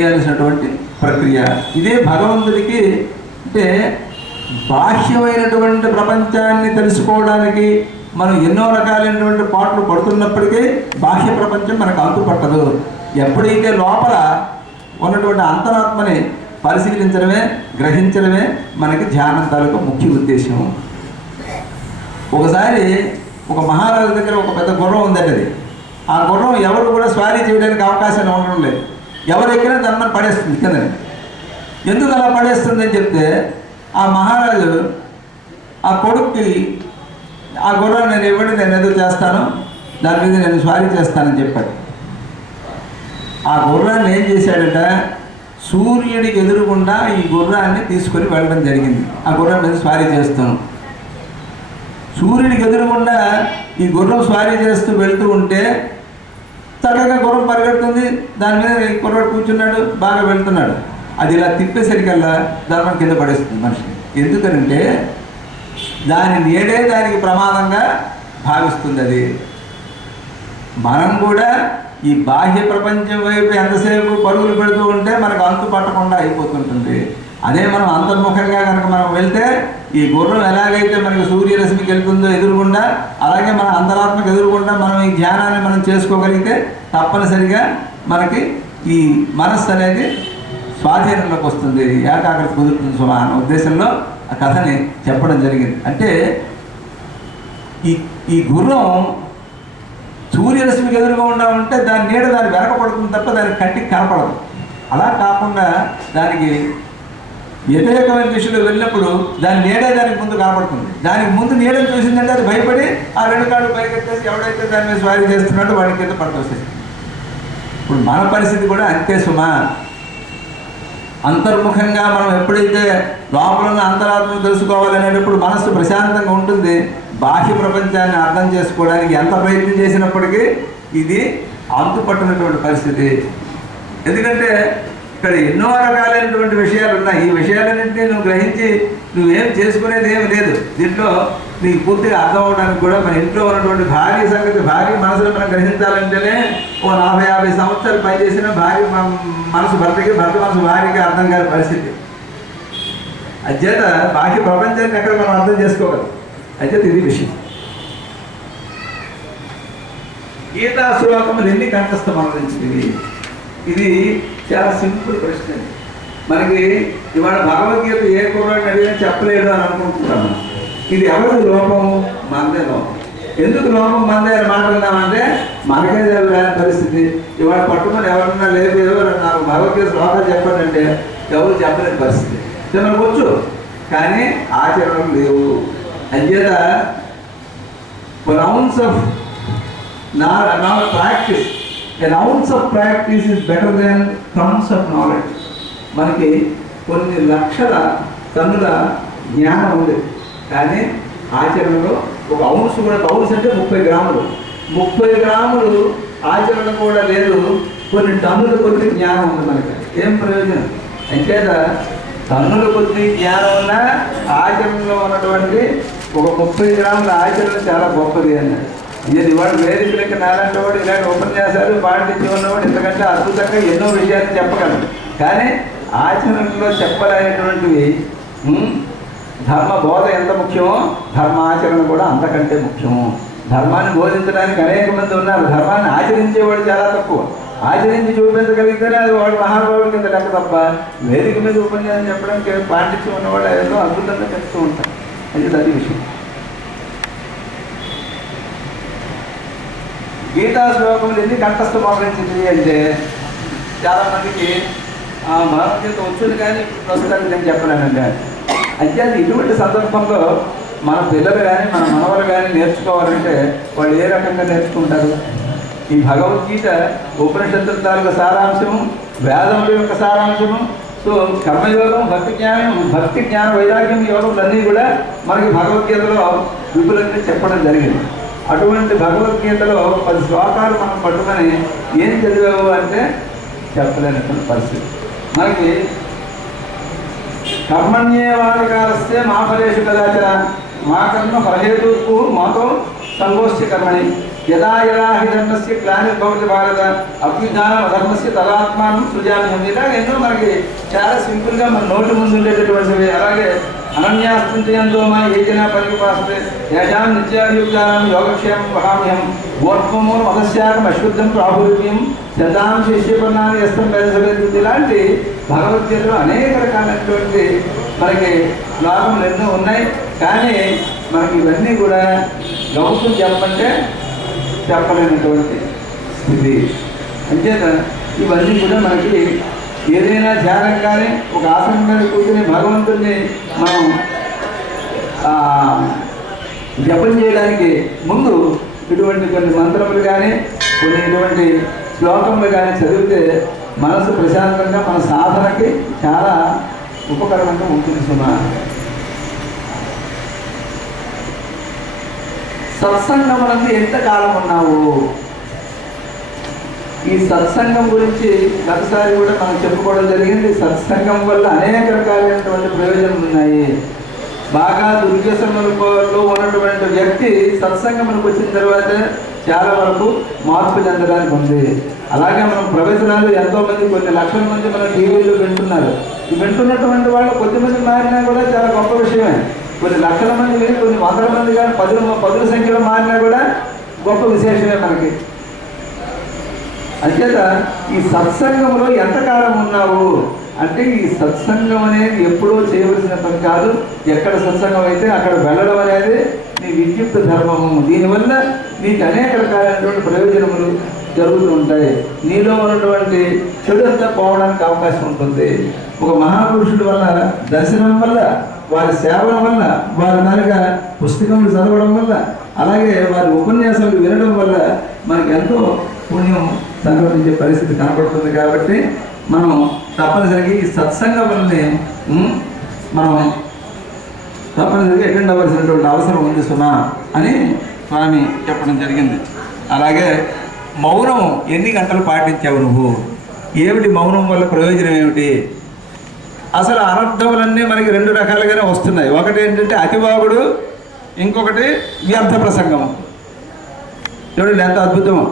చేయాల్సినటువంటి ప్రక్రియ. ఇదే భగవంతుడికి అంటే బాహ్యమైనటువంటి ప్రపంచాన్ని తెలుసుకోవడానికి మనం ఎన్నో రకాలైనటువంటి పాటలు పడుతున్నప్పటికీ బాహ్య ప్రపంచం మనకు అంతుపట్టదు. ఎప్పుడైతే లోపల ఉన్నటువంటి అంతరాత్మని పరిశీలించడమే, గ్రహించడమే మనకి ధ్యానం తాలూకు ముఖ్య ఉద్దేశం. ఒకసారి ఒక మహారాజు దగ్గర ఒక పెద్ద గుర్రం ఉందండి. అది ఆ గుర్రం ఎవరు కూడా స్వారీ చేయడానికి అవకాశాలు ఉండడం లేదు. ఎవరు ఎక్కినా దాన్ని పడేస్తుంది కింద. ఎందుకు అలా పడేస్తుంది అని చెప్తే ఆ మహారాజు ఆ కొడుక్కి ఆ గుర్రాన్ని నేను ఇవ్వండి, నేను ఎదురు చేస్తాను, దాని మీద నేను స్వారీ చేస్తానని చెప్పాడు. ఆ గుర్రాన్ని ఏం చేశాడంట, సూర్యుడికి ఎదురుగుండా ఈ గుర్రాన్ని తీసుకొని వెళ్ళడం జరిగింది. ఆ గుర్రం మీద స్వారీ చేస్తాను. సూర్యుడికి ఎదురుగుండా ఈ గుర్రం స్వారీ చేస్తూ వెళ్తూ ఉంటే చక్కగా గుర్రం పరిగెడుతుంది, దాని మీద కుర్రాడు కూర్చున్నాడు, బాగా వెళ్తున్నాడు. అది ఇలా తిప్పేసరికల్లా దాని కింద పడేస్తుంది మనిషిని. ఎందుకనంటే దాని నీడే దానికి ప్రమాదంగా భావిస్తుంది. అది మనం కూడా ఈ బాహ్య ప్రపంచం వైపు ఎంతసేపు పరుగులు పెడుతూ ఉంటే మనకు అంతు పట్టకుండా అయిపోతుంటుంది. అదే మనం అంతర్ముఖంగా కనుక మనం వెళ్తే ఈ గుర్రం ఎలాగైతే మనకి సూర్యరశ్మికి వెళ్తుందో ఎదురుగుండా, అలాగే మన అంతరాత్మకు ఎదురుగుండా మనం ఈ ధ్యానాన్ని మనం చేసుకోగలిగితే తప్పనిసరిగా మనకి ఈ మనస్సు అనేది స్వాధీనంలోకి వస్తుంది, ఏకాగ్రత కుదురుతుంది సుమా అన్న ఉద్దేశంలో ఆ కథని చెప్పడం జరిగింది. అంటే ఈ గుర్రం సూర్యరశ్మికి ఎదురుగా ఉంటే దాని నీడ దాని వెనకపడుతుంది తప్ప దానికి కంటికి కనపడదు. అలా కాకుండా దానికి వ్యతిరేకమైన దిశలో వెళ్ళినప్పుడు దాని నీడే దానికి ముందు కనపడుతుంది. దానికి ముందు నీడని చూసిందంటే అది భయపడి ఆ రెండు కాళ్ళు పైకెత్తేసి ఎవడైతే దాని మీద స్వారీ చేస్తున్నాడో వాడి కింద పడుతుంది. ఇప్పుడు మన పరిస్థితి కూడా అంతే సుమా. అంతర్ముఖంగా మనం ఎప్పుడైతే లోపల ఉన్న అంతరాత్మను తెలుసుకోవాలనేటప్పుడు మనస్సు ప్రశాంతంగా ఉంటుంది. బాహ్య ప్రపంచాన్ని అర్థం చేసుకోవడానికి ఎంత ప్రయత్నం చేసినప్పటికీ ఇది అంతుపట్టినటువంటి పరిస్థితి. ఎందుకంటే ఇక్కడ ఎన్నో రకాలైనటువంటి విషయాలు ఉన్నాయి. ఈ విషయాలన్నింటినీ నువ్వు గ్రహించి నువ్వేం చేసుకునేది ఏమి లేదు. దీంట్లో నీకు పూర్తిగా అర్థం అవడానికి కూడా మన ఇంట్లో ఉన్నటువంటి భార్య సంగతి, భార్య మనసులో మనం గ్రహించాలంటేనే ఓ 40-50 సంవత్సరాలు పనిచేసిన భార్య మనసు భర్తకి, భర్త మనసు భార్యకి అర్థం కాని పరిస్థితి. అధ్యత బాహ్య ప్రపంచాన్ని ఎక్కడ మనం అర్థం చేసుకోగలం. అధ్యత ఇది విషయం. గీతా శ్లోకములు ఎన్ని కంఠస్థం అనుభవించింది? ఇది చాలా సింపుల్ ప్రశ్న. మనకి ఇవాళ భగవద్గీత ఏ కుర్రాడిని అడిగినా చెప్పలేదు అని అనుకుంటున్నాము. ఇది ఎవరి లోపము? మనదే లోపం. ఎందుకు లోపం మనదే అని మాట్లాడినామంటే మనకే తెలియని పరిస్థితి. ఇవాళ పట్టుకొని ఎవరన్నా లేదు నాకు భగవద్గీత శ్లోకాలు చెప్పాలంటే ఎవరు చెప్పలేని పరిస్థితి. మనకు వచ్చు కానీ ఆచరణలు లేవు. అంచేత ounce of not practice, an ounce of practice is better than tons of knowledge. మనకి కొన్ని లక్షల టన్నుల జ్ఞానం ఉంది కానీ ఆచరణలో ఒక ఔన్స్ కూడా, ఔన్స్ అంటే 30 గ్రాములు, 30 గ్రాములు ఆచరణ కూడా లేదు. కొన్ని టన్నుల కొద్ది జ్ఞానం ఉంది మనకి. ఏం ప్రయోజనం? అంచేత టన్నుల కొద్ది జ్ఞానం ఉన్నా ఆచరణలో ఉన్నటువంటి ఒక 30 గ్రాముల ఆచరణ చాలా గొప్పది అన్నాడు. ఇది వాడు వేదికలకి నాలంటే వాడు ఇలాంటి ఉపన్యాసాలు పాటించి ఉన్నవాడు ఎందుకంటే అద్భుతంగా ఎన్నో విషయాలు చెప్పగలరు. కానీ ఆచరణలో చెప్పలేనటువంటివి ధర్మ బోధ ఎంత ముఖ్యమో ధర్మాచరణ కూడా అంతకంటే ముఖ్యము. ధర్మాన్ని బోధించడానికి అనేక మంది ఉన్నారు, ధర్మాన్ని ఆచరించేవాడు చాలా తక్కువ. ఆచరించి చూపించగలిగితేనే అది వాడు మహానుభావుడి కింద లెక్క తప్ప వేదిక మీద ఉపన్యాసం చెప్పడానికి పాటించి ఉన్నవాడు ఏదో అద్భుతంగా చెప్తూ ఉంటారు. అది విషయం. గీతా శ్లోకములు ఎన్ని కంఠస్థం ఆవరించింది అంటే చాలామందికి భగవద్గీత వచ్చింది కానీ ప్రస్తుతానికి నేను చెప్పలేనండి. అయితే ఇటువంటి సందర్భంలో మన పిల్లలు కానీ మన మనవలు కానీ నేర్చుకోవాలంటే వాళ్ళు ఏ రకంగా నేర్చుకుంటారు? ఈ భగవద్గీత ఉపనిషత్తుల తాలూకు సారాంశము, వేదముల యొక్క సారాంశము. సో కర్మయోగం, భక్తి జ్ఞాన వైరాగ్యం యోగములన్నీ కూడా మనకి భగవద్గీతలో విపులంగా చెప్పడం జరిగింది. అటువంటి భగవద్గీతలో 10 శ్లోకాలు మనం పట్టుకొని ఏం చదివావు అంటే చెప్పలేనటువంటి పరిస్థితి. మనకి కర్మణ్యేవాధికారస్య మా ఫలేషు కదాచర మా కర్మ ఫలహేతుర్భూ మాతో సంగోష్ఠి కర్మణి యదా యదా హి ధర్మస్య గ్లానిర్భవతి భారత అభ్యుత్థానం అధర్మస్య తదాత్మానం సృజామ్యహం. ఇలాగ ఎన్నో మనకి చాలా సింపుల్గా మన నోటి ముందు ఉండేటటువంటివి. అలాగే అనన్యాస్తించయంతోమా ఏ జనా పరిపాసతే యజాం నిత్యాభియుక్తానం యోగక్షేమం వహామ్యహం గోత్వమూలం మదస్యాగం అశ్వద్ధం ప్రాభుర్యం శతాం శిష్యపన్నాన్ని యస్తం వేదసభ్యులు. ఇలాంటి భగవద్గీతలో అనేక రకాలైనటువంటి మనకి శ్లోకములు ఎన్నో ఉన్నాయి. కానీ మనకి ఇవన్నీ కూడా గౌతం చెప్పంటే చెప్పలేనటువంటి స్థితి. అంచేత ఇవన్నీ కూడా మనకి ఏదైనా ధ్యానం కానీ ఒక ఆసనం మీద కూర్చొని భగవంతుడిని మనం జపం చేయడానికి ముందు ఇటువంటి కొన్ని మంత్రములు కానీ కొన్ని ఇటువంటి శ్లోకములు కానీ చదివితే మనసు ప్రశాంతంగా మన సాధనకి చాలా ఉపకరణంగా ఉంటుంది. సుమా సత్సంగమునందు ఎంతకాలం ఉన్నావు? ఈ సత్సంగం గురించి గతసారి కూడా మనం చెప్పుకోవడం జరిగింది. సత్సంగం వల్ల అనేక రకాలైనటువంటి ప్రయోజనాలు ఉన్నాయి. బాగా దుర్వ్యసనంలో ఉన్నటువంటి వ్యక్తి సత్సంగములకు వచ్చిన తర్వాత చాలా వరకు మార్పు చెందడానికి ఉంది. అలాగే మనం ప్రవచనాలు ఎంతోమంది కొన్ని లక్షల మంది మన టీవీలో వింటున్నారు. ఈ వింటున్నటువంటి వాళ్ళు కొద్దిమంది మారినా కూడా చాలా గొప్ప విషయమే. కొన్ని లక్షల మంది కానీ కొన్ని వందల మంది కానీ పదుల సంఖ్యలో మారినా కూడా గొప్ప విశేషమే మనకి. అంచేత ఈ సత్సంగంలో ఎంతకాలం ఉన్నావు అంటే ఈ సత్సంగం అనేది ఎప్పుడూ చేయవలసిన పని కాదు. ఎక్కడ సత్సంగం అయితే అక్కడ వెళ్ళడం అనేది నీ విద్యుత్ ధర్మము. దీనివల్ల నీకు అనేక రకాలైనటువంటి ప్రయోజనములు జరుగుతూ ఉంటాయి. నీలో ఉన్నటువంటి చెడు అంతా పోవడానికి అవకాశం ఉంటుంది. ఒక మహాపురుషుడి వల్ల దర్శనం వల్ల, వారి సేవల వల్ల, వారి కనుక పుస్తకములు చదవడం వల్ల, అలాగే వారి ఉపన్యాసాలు వినడం వల్ల మనకు ఎంతో పుణ్యం సంక్రమించే పరిస్థితి కనపడుతుంది. కాబట్టి మనం తప్పనిసరిగా ఈ సత్సంగాన్ని మనం తప్పనిసరిగా అటెండ్ అవ్వాల్సినటువంటి అవసరం ఉంది సుమా అని స్వామి చెప్పడం జరిగింది. అలాగే మౌనం ఎన్ని గంటలు పాటించావు నువ్వు? ఏమిటి మౌనం వల్ల ప్రయోజనం ఏమిటి? అసలు అనర్థములన్నీ మనకి రెండు రకాలుగానే వస్తున్నాయి. ఒకటి ఏంటంటే అతివాగుడు, ఇంకొకటి వ్యర్థ ప్రసంగం. చూడండి ఎంత అద్భుతమో.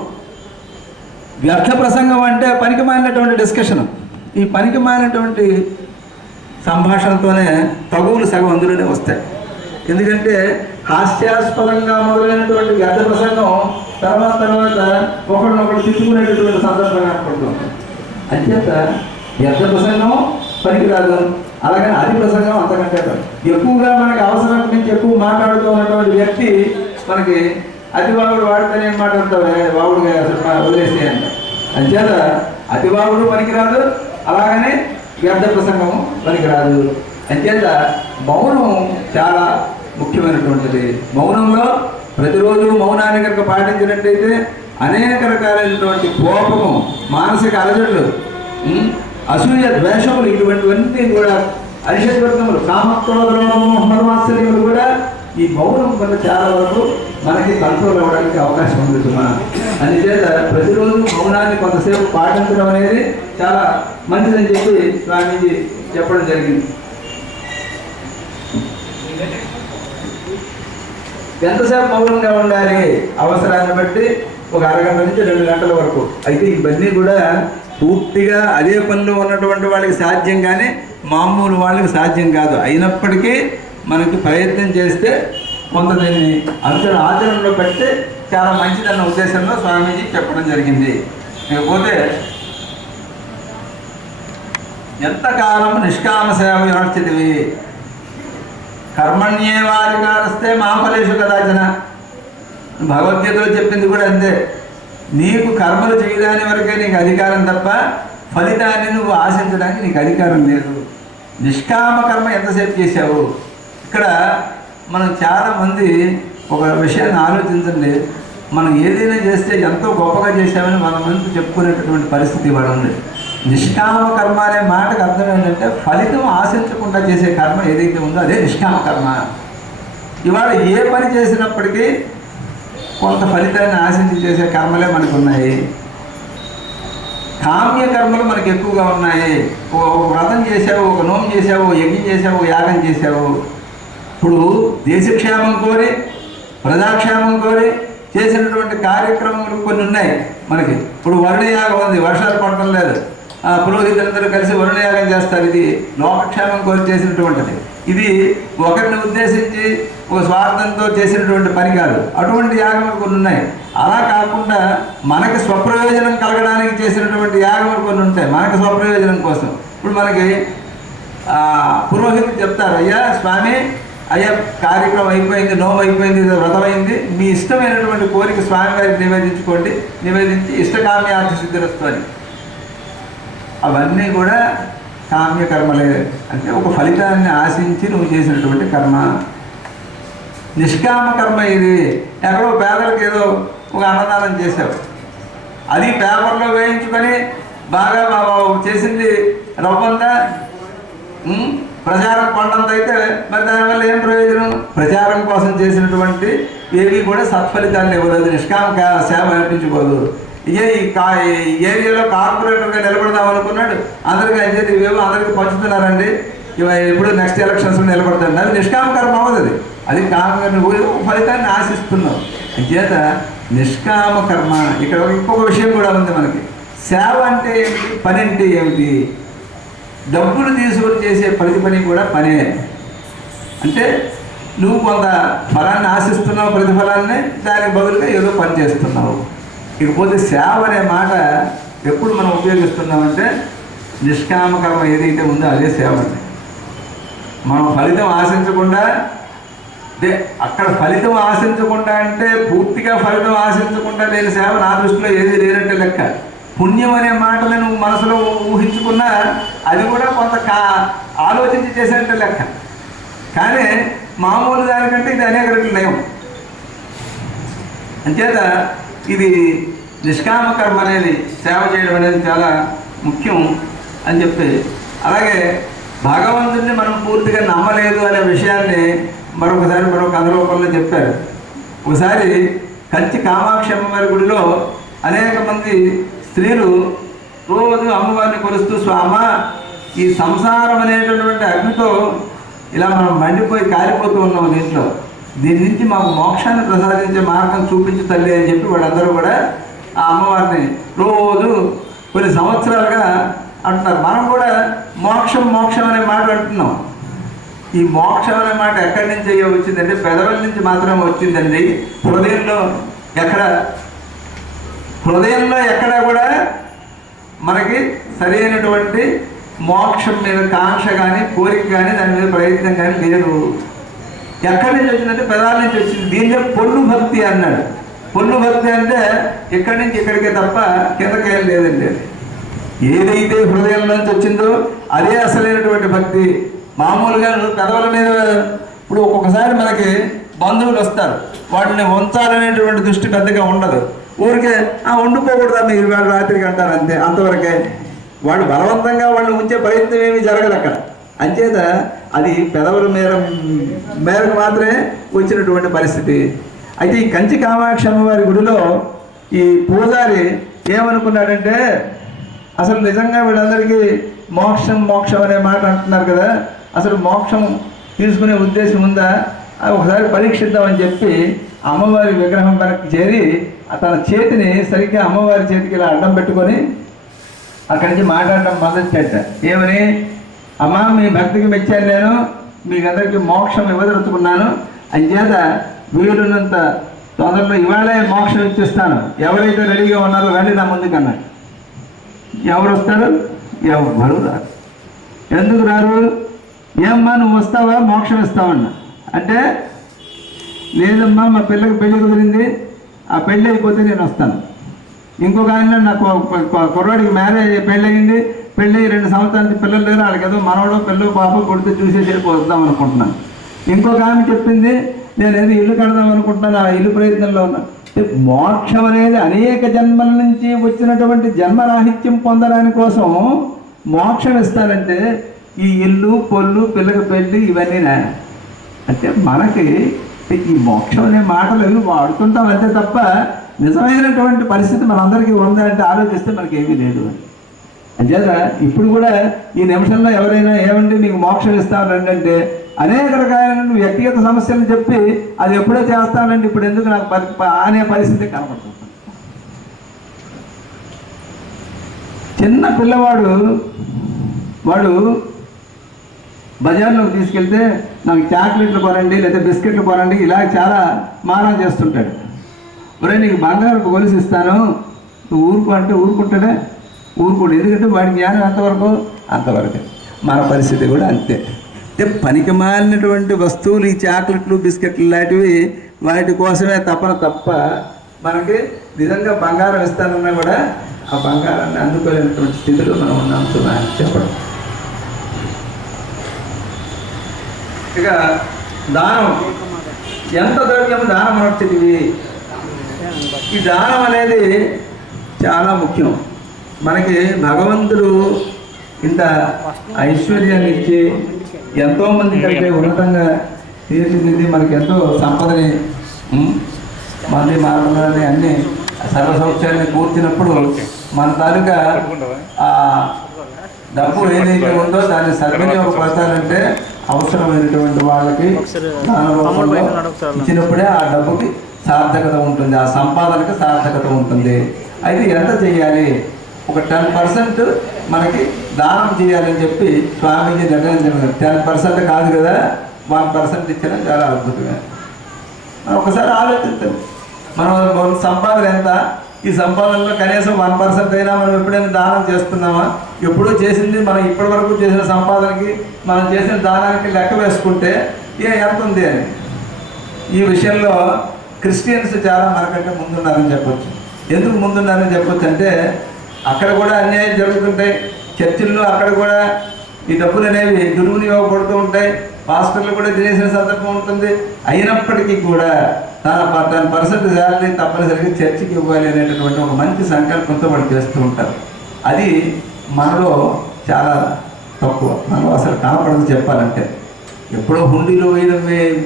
వ్యర్థ ప్రసంగం అంటే పనికి మాలినటువంటి డిస్కషన్. ఈ పనికి మాలినటువంటి సంభాషణతోనే తగువులు సగం అందులోనే వస్తాయి. ఎందుకంటే హాస్యాస్పదంగా మొదలైనటువంటి వ్యర్థ ప్రసంగం తర్వాత ఒకరినొకరు తిట్టుకునేటటువంటి సందర్భం ఏర్పడుతుంది. అంచేత వ్యర్థ ప్రసంగం పనికిరాదు. అలాగే అతి ప్రసంగం అంతకంటే ఎక్కువగా మనకి అవసరం నుంచి ఎక్కువ మాట్లాడుతూ ఉన్నటువంటి వ్యక్తి మనకి అతివాగుడు వాడితేనే ఏం మాట్లాడతావు, వాగుడుగా వదిలేసేయండి. అంచేత అతివాగుడు పనికిరాదు, అలాగనే వ్యర్థ ప్రసంగం పనికిరాదు. అంచేత మౌనం చాలా ముఖ్యమైనటువంటిది. మౌనంలో ప్రతిరోజు మౌనాన్ని కనుక పాటించినట్టయితే అనేక రకాలైనటువంటి కోపము, మానసిక అలజడులు, అసూయ, ద్వేషములు, ఇటువంటివన్నీ కూడా అరిషద్వర్గములు, కామక్రోధమాత్సర్యములు కూడా ఈ మౌనం వల్ల చాలా వరకు మనకి కంట్రోల్ అవ్వడానికి అవకాశం ఉంది సుమా. అందుచేత ప్రతిరోజు మౌనాన్ని కొంతసేపు పాటించడం అనేది చాలా మంచిదని చెప్పి స్వామీజీ చెప్పడం జరిగింది. ఎంతసేపు మౌనంగా ఉండాలి? అవసరాన్ని బట్టి ఒక అరగంట నుంచి 2 గంటల వరకు. అయితే ఇవన్నీ కూడా పూర్తిగా అదే పనిలో ఉన్నటువంటి వాళ్ళకి సాధ్యం, కానీ మామూలు వాళ్ళకి సాధ్యం కాదు. అయినప్పటికీ మనకి ప్రయత్నం చేస్తే కొంత దీన్ని ఆచరణలో పెడితే చాలా మంచిదన్న ఉద్దేశంలో స్వామీజీ చెప్పడం జరిగింది. లేకపోతే ఎంతకాలం నిష్కామ సేవ వినర్చితివి? కర్మణ్యేవాధికారస్తే మా ఫలేషు కదాచన. భగవద్గీతలో చెప్పింది కూడా అంతే. నీకు కర్మలు చేయడానికి వరకే నీకు అధికారం తప్ప ఫలితాన్ని నువ్వు ఆశించడానికి నీకు అధికారం లేదు. నిష్కామ కర్మ ఎంతసేపు చేశావు? ఇక్కడ మనం చాలామంది ఒక విషయాన్ని ఆలోచించండి. మనం ఏదైనా చేస్తే ఎంతో గొప్పగా చేసామని మన ముందు చెప్పుకునేటటువంటి పరిస్థితి ఇవాళ ఉంది. నిష్కామ కర్మ అనే మాటకు అర్థం ఏంటంటే ఫలితం ఆశించకుండా చేసే కర్మ ఏదైతే ఉందో అదే నిష్కామ కర్మ. ఇవాళ ఏ పని చేసినప్పటికీ కొంత ఫలితాన్ని ఆశించి చేసే కర్మలే మనకు ఉన్నాయి. కామ్య కర్మలు మనకు ఎక్కువగా ఉన్నాయి. ఒక వ్రతం చేసావు, ఒక నోము చేసావు, యజ్ఞం చేసావు, యాగం చేసావు. ఇప్పుడు దేశక్షేమం కోరి, ప్రజాక్షేమం కోరి చేసినటువంటి కార్యక్రమాలు కొన్ని ఉన్నాయి మనకి. ఇప్పుడు వరుణయాగం ఉంది, వర్షాలు పడటం లేదు, పురోహితులందరూ కలిసి వరుణయాగం చేస్తారు. ఇది లోకక్షేమం కోరి చేసినటువంటిది. ఇది ఒకరిని ఉద్దేశించి ఒక స్వార్థంతో చేసినటువంటి పని కాదు. అటువంటి యాగములు కొన్ని ఉన్నాయి. అలా కాకుండా మనకి స్వప్రయోజనం కలగడానికి చేసినటువంటి యాగములు కొన్ని ఉంటాయి, మనకి స్వప్రయోజనం కోసం. ఇప్పుడు మనకి పురోహితులు చెప్తారు, అయ్యా స్వామి, అయ్యా కార్యక్రమం అయిపోయింది, నోము అయిపోయింది, వ్రతమైంది, మీ ఇష్టమైనటువంటి కోరిక స్వామివారికి నివేదించుకోండి, నివేదించి ఇష్టకామ్యార్థ సిద్ధిరస్తు అని. అవన్నీ కూడా కామ్యకర్మలే, అంటే ఒక ఫలితాన్ని ఆశించి నువ్వు చేసినటువంటి కర్మ. నిష్కామ కర్మ ఇది. ఎక్కడో పేదలకు ఏదో ఒక అన్నదానం చేశావు, అది పేపర్లో వేయించుకొని బాగా చేసింది రవ్వంతా ప్రచారం కొండంత అయితే మరి దానివల్ల ఏం ప్రయోజనం? ప్రచారం కోసం చేసినటువంటి ఏవి కూడా సత్ఫలితాన్ని ఇవ్వలేదు, నిష్కామ సేవ అనిపించుకోదు. ఈ ఏరియాలో కార్పొరేటర్గా నిలబడదాం అనుకున్నాడు, అందరికీ అంచేది ఇవేమో అందరికీ పంచుతున్నారండి, ఇప్పుడు నెక్స్ట్ ఎలక్షన్స్లో నిలబడతాడు, అది నిష్కామ కర్మ అవ్వదు. అది కామ ఫలితాన్ని ఆశిస్తున్నావు. చేత నిష్కామ కర్మ. ఇక్కడ ఇంకొక విషయం కూడా ఉంది మనకి. సేవ అంటే ఏమిటి, పని అంటే ఏమిటి? డబ్బులు తీసుకొని చేసే ప్రతి పని కూడా పనే. అంటే నువ్వు కొంత ఫలాన్ని ఆశిస్తున్నావు, ప్రతిఫలాన్ని, దానికి బదులుగా ఏదో పని చేస్తున్నావు. ఇకపోతే సేవ అనే మాట ఎప్పుడు మనం ఉపయోగిస్తున్నామంటే నిష్కామకర్మ ఏదైతే ఉందో అదే సేవ అండి. మనం ఫలితం ఆశించకుండా, అంటే అక్కడ ఫలితం ఆశించకుండా అంటే పూర్తిగా ఫలితం ఆశించకుండా లేని సేవ నా దృష్టిలో ఏది లేనట్టే లెక్క. పుణ్యం అనే మాటలు నువ్వు మనసులో ఊహించుకున్నా అది కూడా కొంత ఆలోచించి చేసేట్టే లెక్క. కానీ మామూలు దానికంటే ఇది అనేక రెట్లు నయం. అంచేత ఇది నిష్కామ కర్మ అనేది, సేవ చేయడం అనేది చాలా ముఖ్యం అని చెప్పి, అలాగే భగవంతుడిని మనం పూర్తిగా నమ్మలేదు అనే విషయాన్ని మరొక కథ రూపంలో చెప్పారు. ఒకసారి కంచి కామాక్షి అమ్మవారి గుడిలో అనేక మంది స్త్రీలు రోజు అమ్మవారిని కొలుస్తూ, స్వామ, ఈ సంసారం అనేటటువంటి అగ్నితో ఇలా మనం మండిపోయి కాలిపోతూ ఉన్నాం, దీని నుంచి మాకు మోక్షాన్ని ప్రసాదించే మార్గం చూపించు తల్లి అని చెప్పి వాళ్ళందరూ కూడా ఆ అమ్మవారిని రోజు కొన్ని సంవత్సరాలుగా అంటున్నారు. మనం కూడా మోక్షం మోక్షం అనే మాట అంటున్నాం. ఈ మోక్షం అనే మాట ఎక్కడి నుంచి అయ్యో వచ్చిందంటే పెదవుల నుంచి మాత్రమే వచ్చిందండి. హృదయంలో ఎక్కడా కూడా మనకి సరైనటువంటి మోక్షం మీద కాంక్ష కానీ కోరిక కానీ దాని మీద ప్రయత్నం కానీ లేదు. ఎక్కడి నుంచి వచ్చిందంటే పెదాల నుంచి వచ్చింది. దీనిలో పొన్ను భక్తి అన్నాడు. పొన్ను భక్తి అంటే ఇక్కడి నుంచి ఇక్కడికే తప్ప కిందకేం లేదండి. ఏదైతే హృదయం నుంచి వచ్చిందో అదే అసలైనటువంటి భక్తి. మామూలుగా పెదవుల మీద ఇప్పుడు ఒక్కొక్కసారి మనకి బంధువులు వస్తారు, వాటిని ఉంచాలనేటువంటి దృష్టి పెద్దగా ఉండదు. ఊరికే వండుకోకూడదా మీరు ఇవాళ రాత్రికి అంటారు, అంతే, అంతవరకే. వాళ్ళు బలవంతంగా వాళ్ళు ఉంచే ప్రయత్నం ఏమీ జరగదు అక్కడ. అంచేత అది పెదవుల మేరకు మాత్రమే వచ్చినటువంటి పరిస్థితి. అయితే ఈ కంచి కామాక్షి అమ్మవారి గుడిలో ఈ పూజారి ఏమనుకున్నాడంటే, అసలు నిజంగా వీళ్ళందరికీ మోక్షం మోక్షం అనే మాట అంటున్నారు కదా, అసలు మోక్షం తీసుకునే ఉద్దేశం ఉందా, ఒకసారి పరీక్షిద్దామని చెప్పి అమ్మవారి విగ్రహం వెనక్కి చేరి తన చేతిని సరిగ్గా అమ్మవారి చేతికి ఇలా అడ్డం పెట్టుకొని అక్కడి నుంచి మాట్లాడడం మొదలెట్టాట. ఏమని, అమ్మ, మీ భక్తికి మెచ్చాను, నేను మీకు అందరికీ మోక్షం ఇవ్వదలుచుకున్నాను, అంచేత వీలున్నంత తొందరలో ఇవాళే మోక్షం ఇచ్చేస్తాను, ఎవరైతే రెడీగా ఉన్నారో రండి నా ముందుకు అన్నాడు. ఎవరు వస్తారు? ఎవరు రారు. ఎందుకు రారు? ఏమ్మా నువ్వు వస్తావా, మోక్షం ఇస్తావన్నా అంటే, లేదమ్మా మా పిల్లకి పెళ్లి కుదిరింది, ఆ పెళ్ళి అయిపోతే నేను వస్తాను. ఇంకొక ఆయన నాకు కుర్రాడికి పెళ్ళి అయింది, పెళ్ళి 2 సంవత్సరాల నుంచి పిల్లలు లేరు, వాళ్ళకి ఏదో మనవడో పిల్లలు పాప కొడితే చూసేసి వద్దాం అనుకుంటున్నాను. ఇంకొక ఆమె చెప్పింది, నేను ఏదో ఇల్లు కడదాం అనుకుంటున్నాను, ఆ ఇల్లు ప్రయత్నంలో ఉన్నాను. మోక్షం అనేది అనేక జన్మల నుంచి వచ్చినటువంటి జన్మరాహిత్యం పొందడానికి కోసం మోక్షం ఇస్తానంటే ఈ ఇల్లు పొల్లు పిల్లకి పెళ్ళి ఇవన్నీ అంటే మనకి ఈ మోక్షం అనే మాటలు వాడుతుంటాం అంతే తప్ప నిజమైనటువంటి పరిస్థితి మనందరికీ ఉందంటే ఆలోచిస్తే మనకి ఏమీ లేదు. అంచేత ఇప్పుడు కూడా ఈ నిమిషంలో ఎవరైనా ఏమంటే నీకు మోక్షం ఇస్తానంటే అనేక రకాలైన వ్యక్తిగత సమస్యలను చెప్పి అది ఎప్పుడో చేస్తానండి ఇప్పుడు ఎందుకు నాకు అనే పరిస్థితి కనపడుతుంది. చిన్న పిల్లవాడు వాడు బజార్లోకి తీసుకెళ్తే నాకు చాక్లెట్లు కొనండి లేదా బిస్కెట్లు కొనండి ఇలా చాలా మానం చేస్తుంటాడు. ఒరే నీకు బంగారు గొలుసు ఇస్తాను నువ్వు ఊరుకు అంటే ఊరుకుంటాడే, ఊరుకోడు. ఎందుకంటే వాడి జ్ఞానం ఎంతవరకు అంతవరకు. మన పరిస్థితి కూడా అంతే. అంటే పనికి మాలినటువంటి వస్తువులు ఈ చాక్లెట్లు బిస్కెట్లు లాంటివి వాటి కోసమే తప్ప మనకి నిజంగా బంగారం ఇస్తానన్నా కూడా ఆ బంగారాన్ని అందుకోలేనటువంటి స్థితిలో మనం ఉన్నాం చెప్పడం. ఇక దానం, ఎంత ద్రవ్యం దానం అనొచ్చింది. ఈ దానం అనేది చాలా ముఖ్యం. మనకి భగవంతుడు ఇంత ఐశ్వర్యాన్ని ఇచ్చి ఎంతోమంది కంటే ఉన్నతంగా తీర్చిదిద్ది మనకి ఎంతో సంపదని మళ్ళీ మానవాన్ని అన్ని సర్వ సౌఖ్యాన్ని కూర్చినప్పుడు మన తాలూకా ఆ డబ్బు ఏదైతే ఉందో దాన్ని సద్వినియోగపరచాలంటే అవసరమైనటువంటి వాళ్ళకి దాని రూపంలో ఇచ్చినప్పుడే ఆ డబ్బుకి సార్థకత ఉంటుంది, ఆ సంపాదనకి సార్థకత ఉంటుంది. అయితే ఎంత చేయాలి? ఒక 10% మనకి దానం చేయాలని చెప్పి స్వామీజీ నిర్ణయం జరిగింది. 10% కాదు కదా, 1% ఇచ్చినా చాలా అద్భుతమే. మనం ఒకసారి ఆలోచిస్తాం, మనం సంపాదన ఎంత, ఈ సంపాదనలో కనీసం 1% అయినా మనం ఎప్పుడైనా దానం చేస్తున్నామా? ఎప్పుడూ చేసింది మనం ఇప్పటి వరకు చేసిన సంపాదనకి మనం చేసిన దానానికి లెక్క వేసుకుంటే ఎంత ఉంది అని. ఈ విషయంలో క్రిస్టియన్స్ చాలా మనకంటే ముందున్నారని చెప్పొచ్చు. ఎందుకు ముందున్నారని చెప్పొచ్చు అంటే అక్కడ కూడా అన్యాయం జరుగుతుంటాయి. చర్చిల్లో అక్కడ కూడా ఈ డబ్బులు అనేవి దుర్వినియోగపడుతూ ఉంటాయి. పాస్టర్లు కూడా తినేసిన సందర్భం ఉంటుంది. అయినప్పటికీ కూడా తన 10% శాలరీ తప్పనిసరిగా చర్చికి ఇవ్వాలి అనేటటువంటి ఒక మంచి సంకల్పంతో వాళ్ళు చేస్తూ ఉంటారు. అది మనలో చాలా తక్కువ, మనలో అసలు కనపడదు చెప్పాలంటే. ఎప్పుడో హుండీలో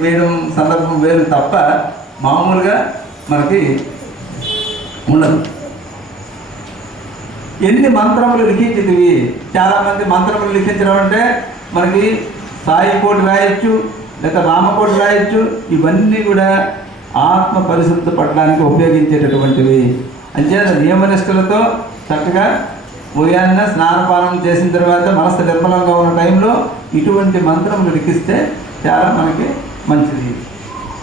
వేయడం సందర్భం వేరు తప్ప మామూలుగా మనకి ఉండదు. ఎన్ని మంత్రములు లిఖించినవి, చాలామంది మంత్రములు లిఖించడం అంటే మనకి సాయి కోటి రాయొచ్చు లేదా రామకోటి రాయొచ్చు. ఇవన్నీ కూడా ఆత్మ పరిశుద్ధ పడడానికి ఉపయోగించేటటువంటివి. అంచేత నియమనిష్టలతో చక్కగా ఉదయాన్నే స్నానపానం చేసిన తర్వాత మనసు నిర్మలంగా ఉన్న టైంలో ఇటువంటి మంత్రములు లిఖిస్తే చాలా మనకి మంచిది.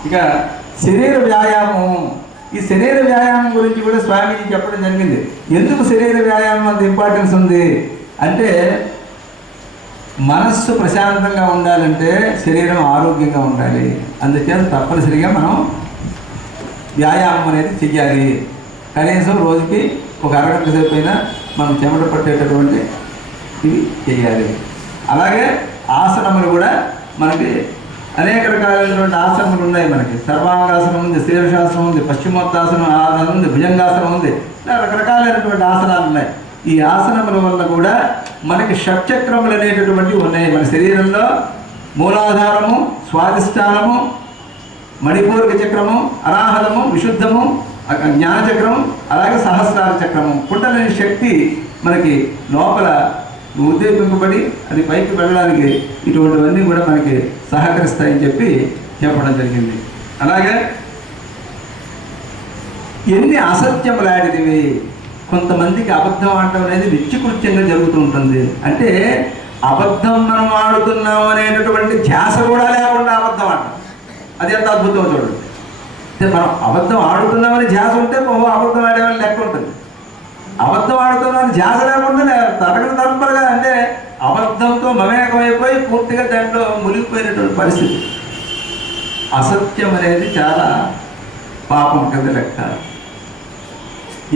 ఇక శరీర వ్యాయామం, ఈ శరీర వ్యాయామం గురించి కూడా స్వామీజీ చెప్పడం జరిగింది. ఎందుకు శరీర వ్యాయామం అంత ఇంపార్టెన్స్ ఉంది అంటే మనస్సు ప్రశాంతంగా ఉండాలంటే శరీరం ఆరోగ్యంగా ఉండాలి. అందుచేత తప్పనిసరిగా మనం వ్యాయామం అనేది చెయ్యాలి. కనీసం రోజుకి ఒక అరగంట సేపు అయినా మనం చెమట పట్టేటటువంటి ఇవి చేయాలి. అలాగే ఆసనములు కూడా మనకి అనేక రకాలైనటువంటి ఆసనములు ఉన్నాయి. మనకి సర్వాంగాసనం ఉంది, శీర్షాసనం ఉంది, పశ్చిమోత్తాసనం ఆసనం ఉంది, భుజంగాసనం ఉంది, ఇలా రకరకాలైనటువంటి ఆసనాలు ఉన్నాయి. ఈ ఆసనముల వల్ల కూడా మనకి షట్చక్రములు అనేటటువంటివి ఉన్నాయి మన శరీరంలో. మూలాధారము, స్వాధిష్టానము, మణిపూరక చక్రము, అనాహతము, విశుద్ధము, జ్ఞానచక్రము, అలాగే సహస్రార చక్రము. కుండలిని శక్తి మనకి లోపల ఉద్దీపింపబడి అది పైకి వెళ్ళడానికి ఇటువంటివన్నీ కూడా మనకి సహకరిస్తాయని చెప్పి చెప్పడం జరిగింది. అలాగే ఎన్ని అసత్యములాడినవి, కొంతమందికి అబద్ధం ఆడటం అనేది నిత్యకృత్యంగా జరుగుతూ ఉంటుంది. అంటే అబద్ధం మనం ఆడుతున్నాం అనేటటువంటి ధ్యాస కూడా లేకుండా అబద్ధం ఆడటం, అది ఎంత అద్భుతం చూడండి. అంటే మనం అబద్ధం ఆడుతున్నామని ధ్యాస ఉంటే అబద్ధం ఆడేవాళ్ళని లెక్క ఉంటుంది. అబద్ధం ఆడుతున్నామని ధ్యాస లేకుండా తరపరగా అంటే అబద్ధంతో మమేకమైపోయి పూర్తిగా దాంట్లో మునిగిపోయినటువంటి పరిస్థితి. అసత్యం అనేది చాలా పాపం కింద లెక్క.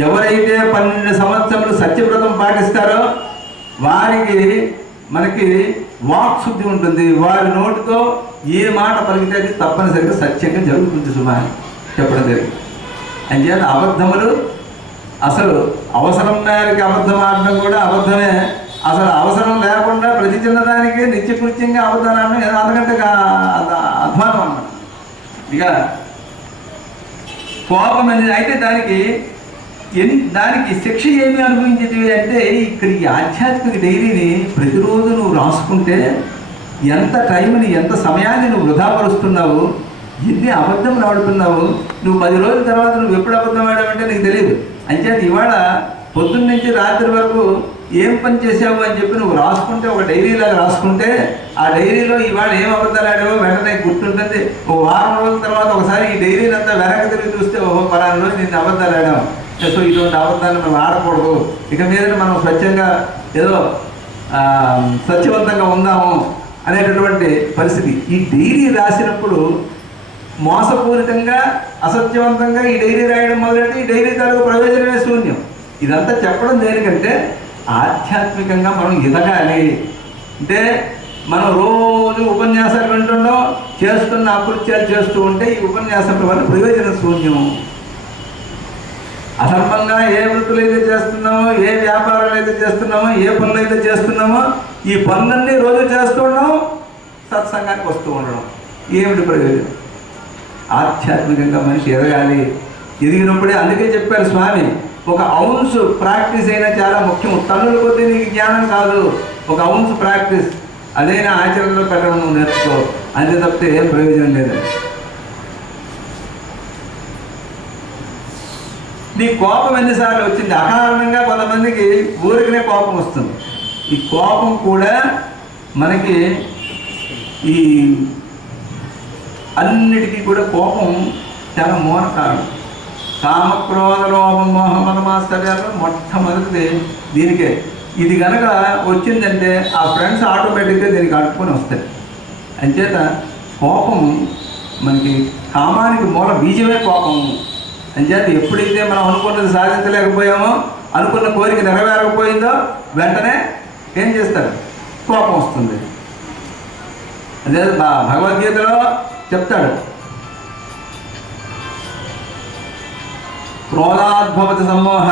ఎవరైతే 12 సంవత్సరములు సత్యవ్రతం పాటిస్తారో వారికి మనకి వాక్ శుద్ధి ఉంటుంది. వారి నోటితో ఏ మాట పలికితే అది తప్పనిసరిగా సత్యంగా జరుగుతుంది సుమా చెప్పడం జరిగింది. అంచేత అబద్ధములు అసలు అవసరం మేరకు అబద్ధం ఆడడం కూడా అబద్ధమే. అసలు అవసరం లేకుండా ప్రతి చిన్నదానికి నిత్యకృత్యంగా అబద్ధాలు ఆడడం అంతకంటే అధ్వానం అన్నమాట. ఇక కోపం అనేది అయితే దానికి శిక్ష ఏమి అనుభవించేది అంటే ఇక్కడ ఈ ఆధ్యాత్మిక డైరీని ప్రతిరోజు నువ్వు రాసుకుంటే ఎంత టైంని, ఎంత సమయాన్ని నువ్వు వృధా పరుస్తున్నావు, ఎన్ని అబద్ధములు ఆడుతున్నావు. నువ్వు 10 రోజుల తర్వాత నువ్వు ఎప్పుడు అబద్ధం ఆడావంటే నీకు తెలియదు. అంచేత ఇవాళ పొద్దున్న నుంచి రాత్రి వరకు ఏం పని చేసావు అని చెప్పి నువ్వు రాసుకుంటే, ఒక డైరీలాగా రాసుకుంటే, ఆ డైరీలో ఇవాళ ఏం అబద్ధాలు ఆడావో వెంటనే గుర్తుంటుంది. ఒక వారం రోజుల తర్వాత ఒకసారి ఈ డైరీని అంతా వెనక్కి తిరిగి చూస్తే, ఓహో పలానా రోజు నిన్ను అబద్ధాలు ఆడాం, సో ఇటువంటి అబద్ధాన్ని మనం ఆడకూడదు, ఇక మీద మనం స్వచ్ఛంగా ఏదో స్వచ్ఛవంతంగా ఉందాము అనేటటువంటి పరిస్థితి. ఈ డైరీ రాసినప్పుడు మోసపూరితంగా, అసత్యవంతంగా ఈ డైరీ రాయడం మొదలెట్టి ఈ డైరీ తాలూకు ప్రయోజనమే శూన్యం. ఇదంతా చెప్పడం దేనికంటే ఆధ్యాత్మికంగా మనం ఎదగాలి. అంటే మనం రోజు ఉపన్యాసాలు వింటున్నాం, చేస్తున్న అకృత్యాలు చేస్తూ ఉంటే ఈ ఉపన్యాసాల వల్ల ప్రయోజనం శూన్యం. అసంభంగా ఏ వృత్తులు అయితే చేస్తున్నామో, ఏ వ్యాపారాలు అయితే చేస్తున్నామో, ఏ పనులు అయితే చేస్తున్నామో, ఈ పనులన్నీ రోజు చేస్తున్నాం, సత్సంగానికి వస్తూ ఉండడం, ఏమిటి ప్రయోజనం? ఆధ్యాత్మికంగా మనిషి ఎదగాలి. ఎదిగినప్పుడే, అందుకే చెప్పారు స్వామి, ఒక ఔన్స్ ప్రాక్టీస్ అయినా చాలా ముఖ్యం. తన్నుల కొద్దీ నీకు జ్ఞానం కాదు, ఒక ఔన్స్ ప్రాక్టీస్ అదైనా ఆచరణలో పెట్టడం నువ్వు నేర్చుకో, అంతే తప్పితే ఏం ప్రయోజనం లేదు. నీ కోపం ఎన్నిసార్లు వచ్చింది? అకారణంగా కొంతమందికి ఊరికనే కోపం వస్తుంది. ఈ కోపం కూడా మనకి ఈ అన్నిటికీ కూడా కోపం చాలా మూల కారణం. కామక్రోధ లోభం మోహ మదమాశ్చర్యాలు మొట్టమొదటిది దీనికే. ఇది కనుక వచ్చిందంటే ఆ ఫ్రెండ్స్ ఆటోమేటిక్గా దీనికి అట్టుకొని వస్తాయి. అంచేత కోపం మనకి కామానికి మూల బీజమే కోపం. అంచేత ఎప్పుడైతే మనం అనుకున్నది సాధించలేకపోయామో, అనుకున్న కోరిక నెరవేరకపోయిందో, వెంటనే ఏం చేస్తారు? కోపం వస్తుంది. అదే భగవద్గీతలో చెప్తాడు, క్రోధాద్భవతి సమ్మోహ,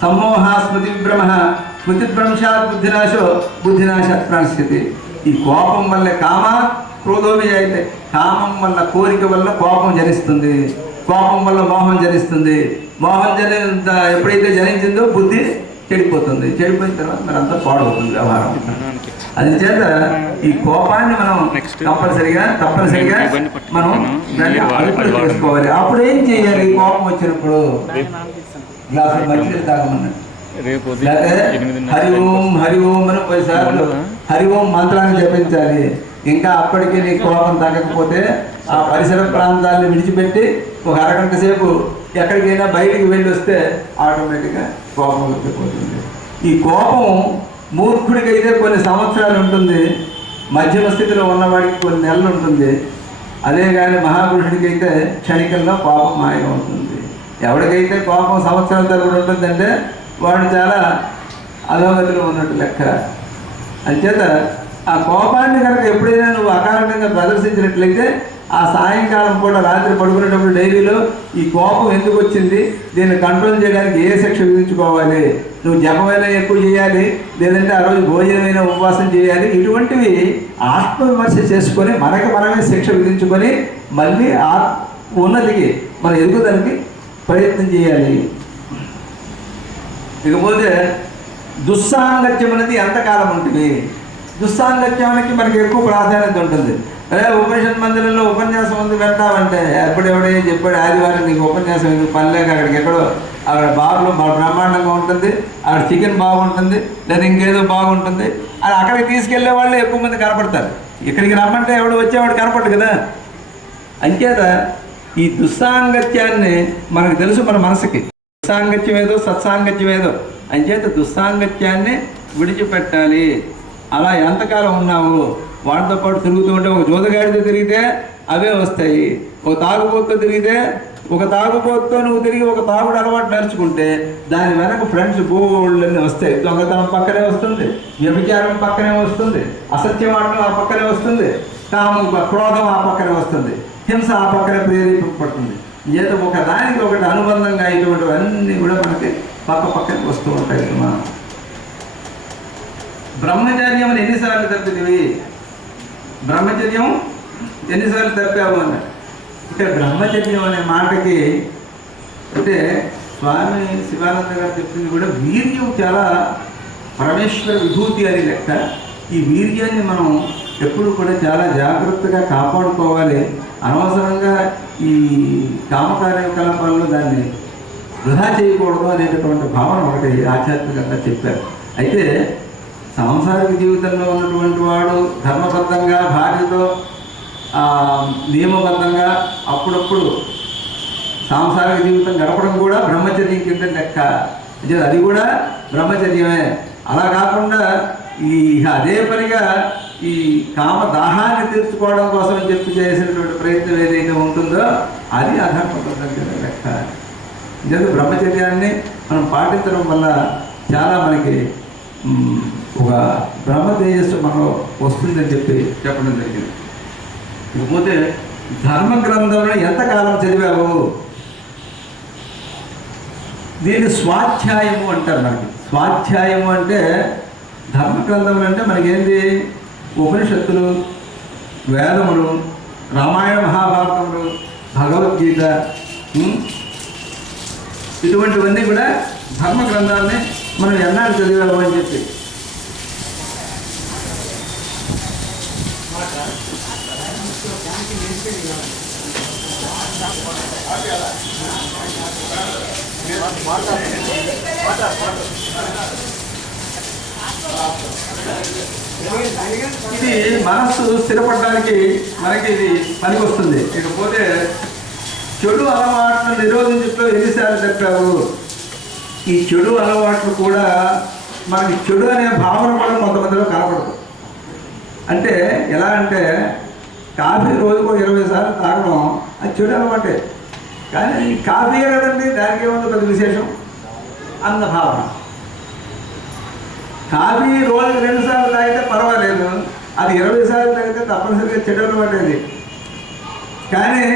సమ్మోహ స్మృతి విభ్రమ, స్మృతి భ్రంశాత్ బుద్ధినాశో, బుద్ధినాశాత్ ప్రణశ్యతి. ఈ కోపం వల్ల కామాత్ క్రోధోమి అయితే, కామం వల్ల, కోరిక వల్ల కోపం జనిస్తుంది, కోపం వల్ల మోహం జనిస్తుంది, మోహం ఎప్పుడైతే జనించిందో బుద్ధి చెడిపోతుంది, చెడిపోయిన తర్వాత మరి అంతా పాడవుతుంది వ్యవహారం. అందుచేత ఈ కోపాన్ని మనం తప్పనిసరిగా మనం అదుపులో చేసుకోవాలి. అప్పుడు ఏం చేయాలి? కోపం వచ్చినప్పుడు గ్లాసు మంచినీళ్ళు తాగమన్నాడు. హరి ఓం హరి ఓం అని 10 సార్లు హరి ఓం మంత్రాన్ని జపించాలి. ఇంకా అప్పటికి నీ కోపం తగ్గకపోతే ఆ పరిసర ప్రాంతాలను విడిచిపెట్టి ఒక అరగంట సేపు ఎక్కడికైనా బయటికి వెళ్ళి వస్తే ఆటోమేటిక్గా కోపం వచ్చిపోతుంది. ఈ కోపం మూర్ఖుడికైతే కొన్ని సంవత్సరాలు ఉంటుంది, మధ్యమ స్థితిలో ఉన్నవాడికి కొన్ని నెలలు ఉంటుంది. అదే కానీ మహాపురుషుడికి అయితే క్షణికంలో కోపం మాయం అవుతుంది. ఎవరికైతే కోపం సంవత్సరాల తరబడి ఉంటుందంటే వాడు చాలా అధోగతిలో ఉన్నట్టు లెక్క. అంచేత ఆ కోపాన్ని కనుక ఎప్పుడైనా నువ్వు అకారణంగా ప్రదర్శించినట్లయితే ఆ సాయంకాలం కూడా రాత్రి పడుకునేటప్పుడు డైరీలో ఈ కోపం ఎందుకు వచ్చింది, దీన్ని కంట్రోల్ చేయడానికి ఏ శిక్ష విధించుకోవాలి, నువ్వు జపమైనా ఎక్కువ చేయాలి, లేదంటే ఆ రోజు భోజనమైనా ఉపవాసం చేయాలి, ఇటువంటివి ఆత్మవిమర్శ చేసుకొని మనకి మనమే శిక్ష విధించుకొని మళ్ళీ ఆ ఉన్నతికి మన ఎదుగుదలకి ప్రయత్నం చేయాలి. ఇకపోతే దుస్సాంగత్యం అనేది ఎంతకాలం ఉంటుంది? దుస్సాంగత్యానికి మనకి ఎక్కువ ప్రాధాన్యత ఉంటుంది. అదే ఉపనిషత్ మందిరంలో ఉపన్యాసం ఉంది వెళ్తామంటే ఎప్పుడెవడే చెప్పాడు ఆదివారం నీకు ఉపన్యాసం ఎందుకు పనిలేక అక్కడికి ఎక్కడో అక్కడ బార్లో బ్రహ్మాండంగా ఉంటుంది, అక్కడ చికెన్ బాగుంటుంది, లేదా ఇంకేదో బాగుంటుంది అని అక్కడికి తీసుకెళ్లే వాళ్ళు ఎక్కువ మంది కనపడతారు. ఇక్కడికి రమ్మంటే ఎవడు వచ్చేవాడు కనపడదు కదా. అంచేత ఈ దుస్సాంగత్యాన్ని మనకు తెలుసు, మన మనసుకి దుస్సాంగత్యం ఏదో సత్సాంగత్యం ఏదో. అంచేత దుస్సాంగత్యాన్ని విడిచిపెట్టాలి. అలా ఎంతకాలం ఉన్నావు? వాటితో పాటు తిరుగుతూ ఉంటే ఒక జోదగాడితో తిరిగితే అవే వస్తాయి, ఒక తాగుబోతుతో తిరిగితే ఒక తాగుబోతుతో నువ్వు తిరిగి ఒక తాగుడు అలవాటు నడుచుకుంటే దాని వెనక ఫ్రెండ్స్ గోల్డ్ని వస్తాయి. దొంగతనం పక్కనే వస్తుంది, వ్యభిచారం పక్కనే వస్తుంది, అసత్యం ఆడటం ఆ పక్కనే వస్తుంది, కామం క్రోధం ఆ పక్కనే వస్తుంది, హింస ఆ పక్కనే ప్రేరేపింపబడుతుంది. ఏదో ఒక దానికి ఒకటి అనుబంధంగా ఇటువంటివన్నీ కూడా మనకి పక్కనే వస్తూ ఉంటాయి. మనం బ్రహ్మచర్యం ఎన్నిసార్లు తప్పిదివి? బ్రహ్మచర్యం ఎన్నిసార్లు తప్పావు అన్న అంటే బ్రహ్మచర్యం అనే మాటకి అంటే స్వామి శివానంద గారు చెప్పింది కూడా వీర్యం చాలా పరమేశ్వర విభూతి అని లెక్క. ఈ వీర్యాన్ని మనం ఎప్పుడు కూడా చాలా జాగ్రత్తగా కాపాడుకోవాలి. అనవసరంగా ఈ కామకార్యకలాపాల్లో దాన్ని వృధా చేయకూడదు అనేటటువంటి భావన ఒకటి ఆధ్యాత్మికంగా చెప్పారు. అయితే సాంసారిక జీవితంలో ఉన్నటువంటి వాడు ధర్మబద్ధంగా భార్యతో నియమబద్ధంగా అప్పుడప్పుడు సాంసారిక జీవితం గడపడం కూడా బ్రహ్మచర్యం కింద లెక్క. అది కూడా బ్రహ్మచర్యమే. అలా కాకుండా అదే పనిగా ఈ కామ దాహాన్ని తీర్చుకోవడం కోసం చెప్పి చేసినటువంటి ప్రయత్నం ఏదైతే ఉంటుందో అది అధర్మబద్ధం కింద లెక్క. నిజంగా బ్రహ్మచర్యాన్ని మనం పాటించడం వల్ల చాలా మనకి ఒక బ్రహ్మ తేజస్సు మనలో వస్తుందని చెప్పడం జరిగింది. ఇకపోతే ధర్మ గ్రంథంలో ఎంతకాలం చదివావు? దీన్ని స్వాధ్యాయము అంటారు. మనకి స్వాధ్యాయము అంటే ధర్మ గ్రంథములు అంటే మనకేంటి? ఉపనిషత్తులు, వేదములు, రామాయణ మహాభారతములు, భగవద్గీత, ఇటువంటివన్నీ కూడా ధర్మ గ్రంథాలని మనం ఎన్నాళ్ళు చదివాము అని చెప్పి. ఇది మనస్సు స్థిరపడడానికి మనకి ఇది పనికి వస్తుంది. ఇకపోతే చెడు అలవాట్లను నిరోధించడంలో ఎన్నిసార్లు చెప్పావు? ఈ చెడు అలవాట్లు కూడా మనకి చెడు అనే భావన కూడా కొంతమందిలో కనపడదు. అంటే ఎలా అంటే కాఫీ రోజుకో 20 సార్లు తాగడం అది చెడు అలవాటే. కానీ ఈ కాఫీయే కదండి, దానికి ఏముంది పెద్ద విశేషం అన్న భావన. కాఫీ రోజుకి 2 సార్లు తాగితే పర్వాలేదు, అది 20 సార్లు తాగితే తప్పనిసరిగా చెడు అలవాటేది. కానీ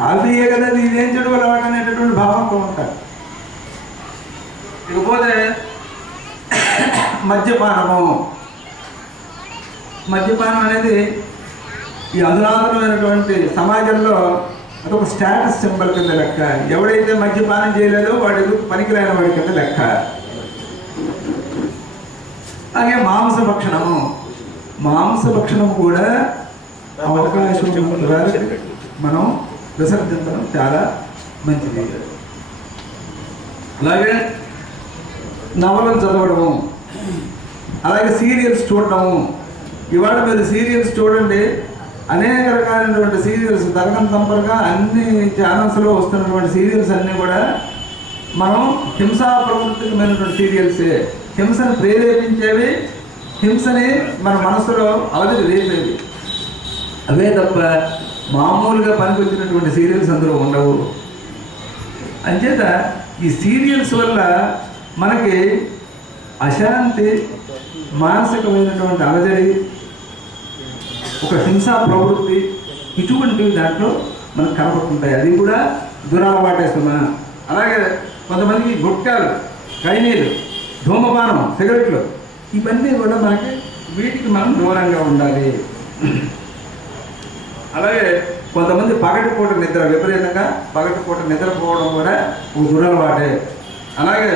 కాఫీయే కదండి, ఇదేం చెడు అలవాటు అనేటటువంటి భావంతో ఉంటారు. ఇకపోతే మద్యపానం అనేది ఈ అధునాతనమైనటువంటి సమాజంలో అదొక స్టేటస్ సింబల్ కింద లెక్క. ఎవడైతే మద్యపానం చేయలేదో వాడి పనికిరాని వాడి కింద లెక్క. అలాగే మాంసభక్షణము కూడా అవకాశం మనం విసర్జించడం చాలా మంచిది. అలాగే నవలను చదవడము, అలాగే సీరియల్స్ చూడటము. ఇవాళ మీరు సీరియల్స్ చూడండి, అనేక రకాలైనటువంటి సీరియల్స్ తరగంతంపరగా అన్ని ఛానల్స్లో వస్తున్నటువంటి సీరియల్స్ అన్నీ కూడా మనం హింసా ప్రవృత్తికమైనటువంటి సీరియల్సే. హింసను ప్రేరేపించేవి, హింసని మన మనసులో అవధి రేపేవి. అవే తప్ప మామూలుగా పనికొచ్చినటువంటి సీరియల్స్ అందులో ఉండవు. అంచేత ఈ సీరియల్స్ వల్ల మనకి అశాంతి, మానసికమైనటువంటి అలజడి, ఒక హింసా ప్రవృత్తి, ఇటువంటివి దాంట్లో మనకు కనపడుతుంటాయి. అది కూడా దురలవాటేస్తున్నా. అలాగే కొంతమందికి గుట్కాలు, కైనీలు, ధూమపానం, సిగరెట్లు, ఇవన్నీ కూడా మనకి వీటికి మనం దూరంగా ఉండాలి. అలాగే కొంతమంది పగటిపూట నిద్ర, విపరీతంగా పగటిపూట నిద్రపోవడం కూడా ఒక దురలవాటే. అలాగే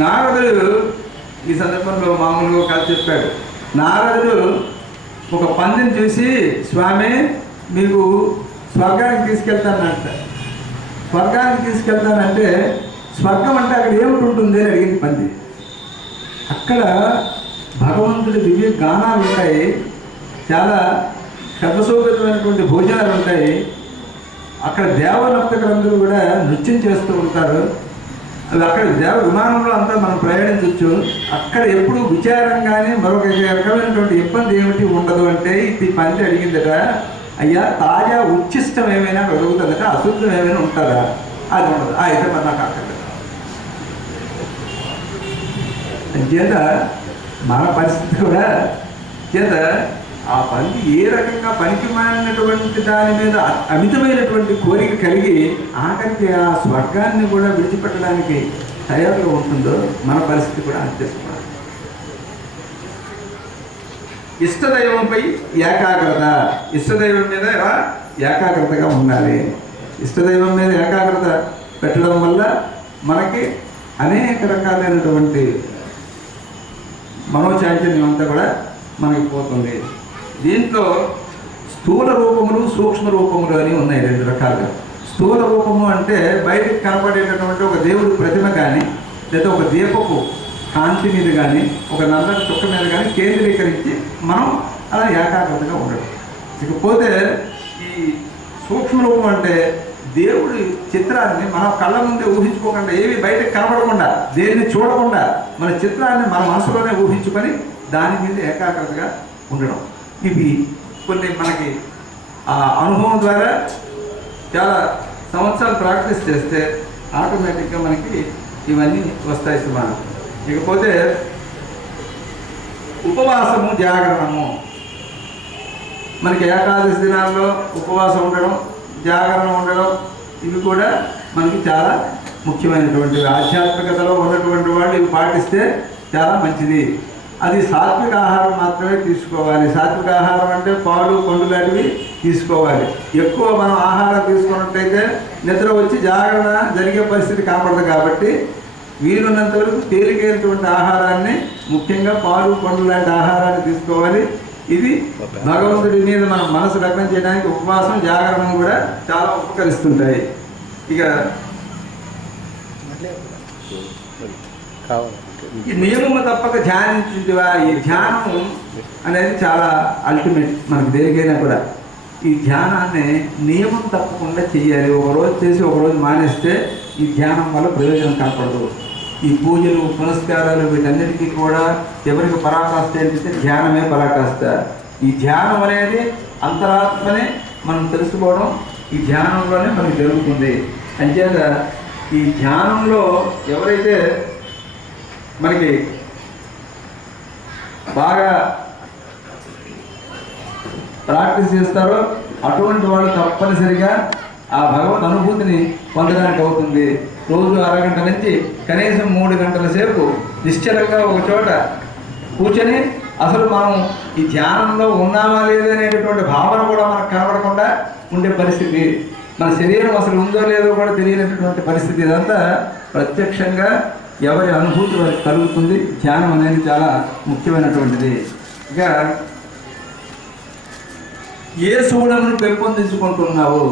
నారదుడు ఈ సందర్భంలో మామూలుగా కథ చెప్పాడు. నారదుడు ఒక పందిని చూసి, స్వామి మీకు స్వర్గానికి తీసుకెళ్తానంట. స్వర్గానికి తీసుకెళ్తానంటే స్వర్గం అంటే అక్కడ ఏమిటి ఉంటుంది అని అడిగింది పంది. అక్కడ భగవంతుడి దివ్య గానాలు ఉంటాయి, చాలా శబ్దశోభితమైనటువంటి భోజనాలు ఉంటాయి. అక్కడ దేవనర్తకులందరూ కూడా నృత్యం చేస్తూ ఉంటారు. అది అక్కడ దేవ విమానంలో అంతా మనం ప్రయాణించవచ్చు. అక్కడ ఎప్పుడు విచారం కానీ మరొక రకమైనటువంటి ఇబ్బంది ఏమిటి ఉండదు అంటే ఇది పంది అడిగిందట, అయ్యా తాజా ఉచ్చిష్టం ఏమైనా దొరుకుతుందట, అశుద్ధం ఏమైనా ఉంటుందా? అది ఉండదు. అయితే మరి నాకు అక్కర్లేదు. చేత మన పరిస్థితి కూడా చేత ఆ పంది ఏ రకంగా పనికి మారినటువంటి దాని మీద అమితమైనటువంటి కోరిక కలిగి ఆఖరికి ఆ స్వర్గాన్ని కూడా విడిచిపెట్టడానికి తయారుగా ఉంటుందో మన పరిస్థితి కూడా అంతేసుకోవాలి. ఇష్టదైవంపై ఏకాగ్రత, ఇష్టదైవం మీద ఏకాగ్రతగా ఉండాలి. ఇష్టదైవం మీద ఏకాగ్రత పెట్టడం వల్ల మనకి అనేక రకాలైనటువంటి మనోచాంచల్యం అంతా కూడా మనకి పోతుంది. దీంట్లో స్థూల రూపములు సూక్ష్మ రూపములు అని ఉన్నాయి 2 రకాలుగా. స్థూల రూపము అంటే బయటకు కనపడేటటువంటి ఒక దేవుడి ప్రతిమ కానీ, లేదా ఒక దీపపు కాంతి మీద కానీ, ఒక నల్లని చుక్క మీద కానీ కేంద్రీకరించి మనం అలా ఏకాగ్రతగా ఉండడం. ఇకపోతే ఈ సూక్ష్మ రూపం అంటే దేవుడి చిత్రాన్ని మన కళ్ళ ముందే ఊహించుకోకుండా, ఏవి బయటకు కనపడకుండా, దేన్ని చూడకుండా మన చిత్రాన్ని మన మనసులోనే ఊహించుకొని దాని మీద ఏకాగ్రతగా ఉండడం. ఇవి కొన్ని మనకి ఆ అనుభవం ద్వారా చాలా సంవత్సరాలు ప్రాక్టీస్ చేస్తే ఆటోమేటిక్గా మనకి ఇవన్నీ వస్తాయి సుమారు. ఇకపోతే ఉపవాసము, జాగరణము. మనకి ఏకాదశి దినాల్లో ఉపవాసం ఉండడం, జాగరణ ఉండడం, ఇవి కూడా మనకి చాలా ముఖ్యమైనటువంటివి. ఆధ్యాత్మికతలో ఉన్నటువంటి వాళ్ళు ఇవి పాటిస్తే చాలా మంచిది. అది సాత్విక ఆహారం మాత్రమే తీసుకోవాలి. సాత్విక ఆహారం అంటే పాలు, పండు లాంటివి తీసుకోవాలి. ఎక్కువ మనం ఆహారం తీసుకున్నట్టయితే నిద్ర వచ్చి జాగరణ జరిగే పరిస్థితి కనపడదు. కాబట్టి వీలున్నంత వరకు తేలికైనటువంటి ఆహారాన్ని, ముఖ్యంగా పాలు, పండు లాంటి ఆహారాన్ని తీసుకోవాలి. ఇది భగవంతుడి మీద మన మనసు లగ్నం చేయడానికి ఉపవాసం, జాగరణం కూడా చాలా ఉపకరిస్తుంటాయి. ఇక ఈ నియమము తప్పక ధ్యానించువా. ఈ ధ్యానం అనేది చాలా అల్టిమేట్ మనకు దేనికైనా కూడా. ఈ ధ్యానాన్ని నియమం తప్పకుండా చేయాలి. ఒకరోజు చేసి ఒకరోజు మానేస్తే ఈ ధ్యానం వల్ల ప్రయోజనం కనపడదు. ఈ పూజలు, పునస్కారాలు వీటన్నిటికీ కూడా ఎవరికి పరాకాష్ట ఏంటంటే ధ్యానమే పరాకాష్ట. ఈ ధ్యానం అనేది అంతరాత్మనే మనం తెలుసుకోవడం ఈ ధ్యానంలోనే మనకు జరుగుతుంది. అంచేత ఈ ధ్యానంలో ఎవరైతే మనకి బాగా ప్రాక్టీస్ చేస్తారో అటువంటి వాళ్ళు తప్పనిసరిగా ఆ భగవద్ అనుభూతిని పొందడానికి అవుతుంది. రోజు అరగంట నుంచి కనీసం 3 గంటల సేపు నిశ్చలంగా ఒక చోట కూర్చొని అసలు మనం ఈ ధ్యానంలో ఉన్నామా లేదనేటటువంటి భావన కూడా మనకు కనబడకుండా ఉండే పరిస్థితి, మన శరీరం అసలు ఉందో లేదో కూడా తెలియనటువంటి పరిస్థితి, ఇదంతా ప్రత్యక్షంగా ఎవరి అనుభూతి వారికి కలుగుతుంది. ధ్యానం అనేది చాలా ముఖ్యమైనటువంటిది. ఇక ఏ సుగుణమును పెంపొందించుకుంటున్నావు?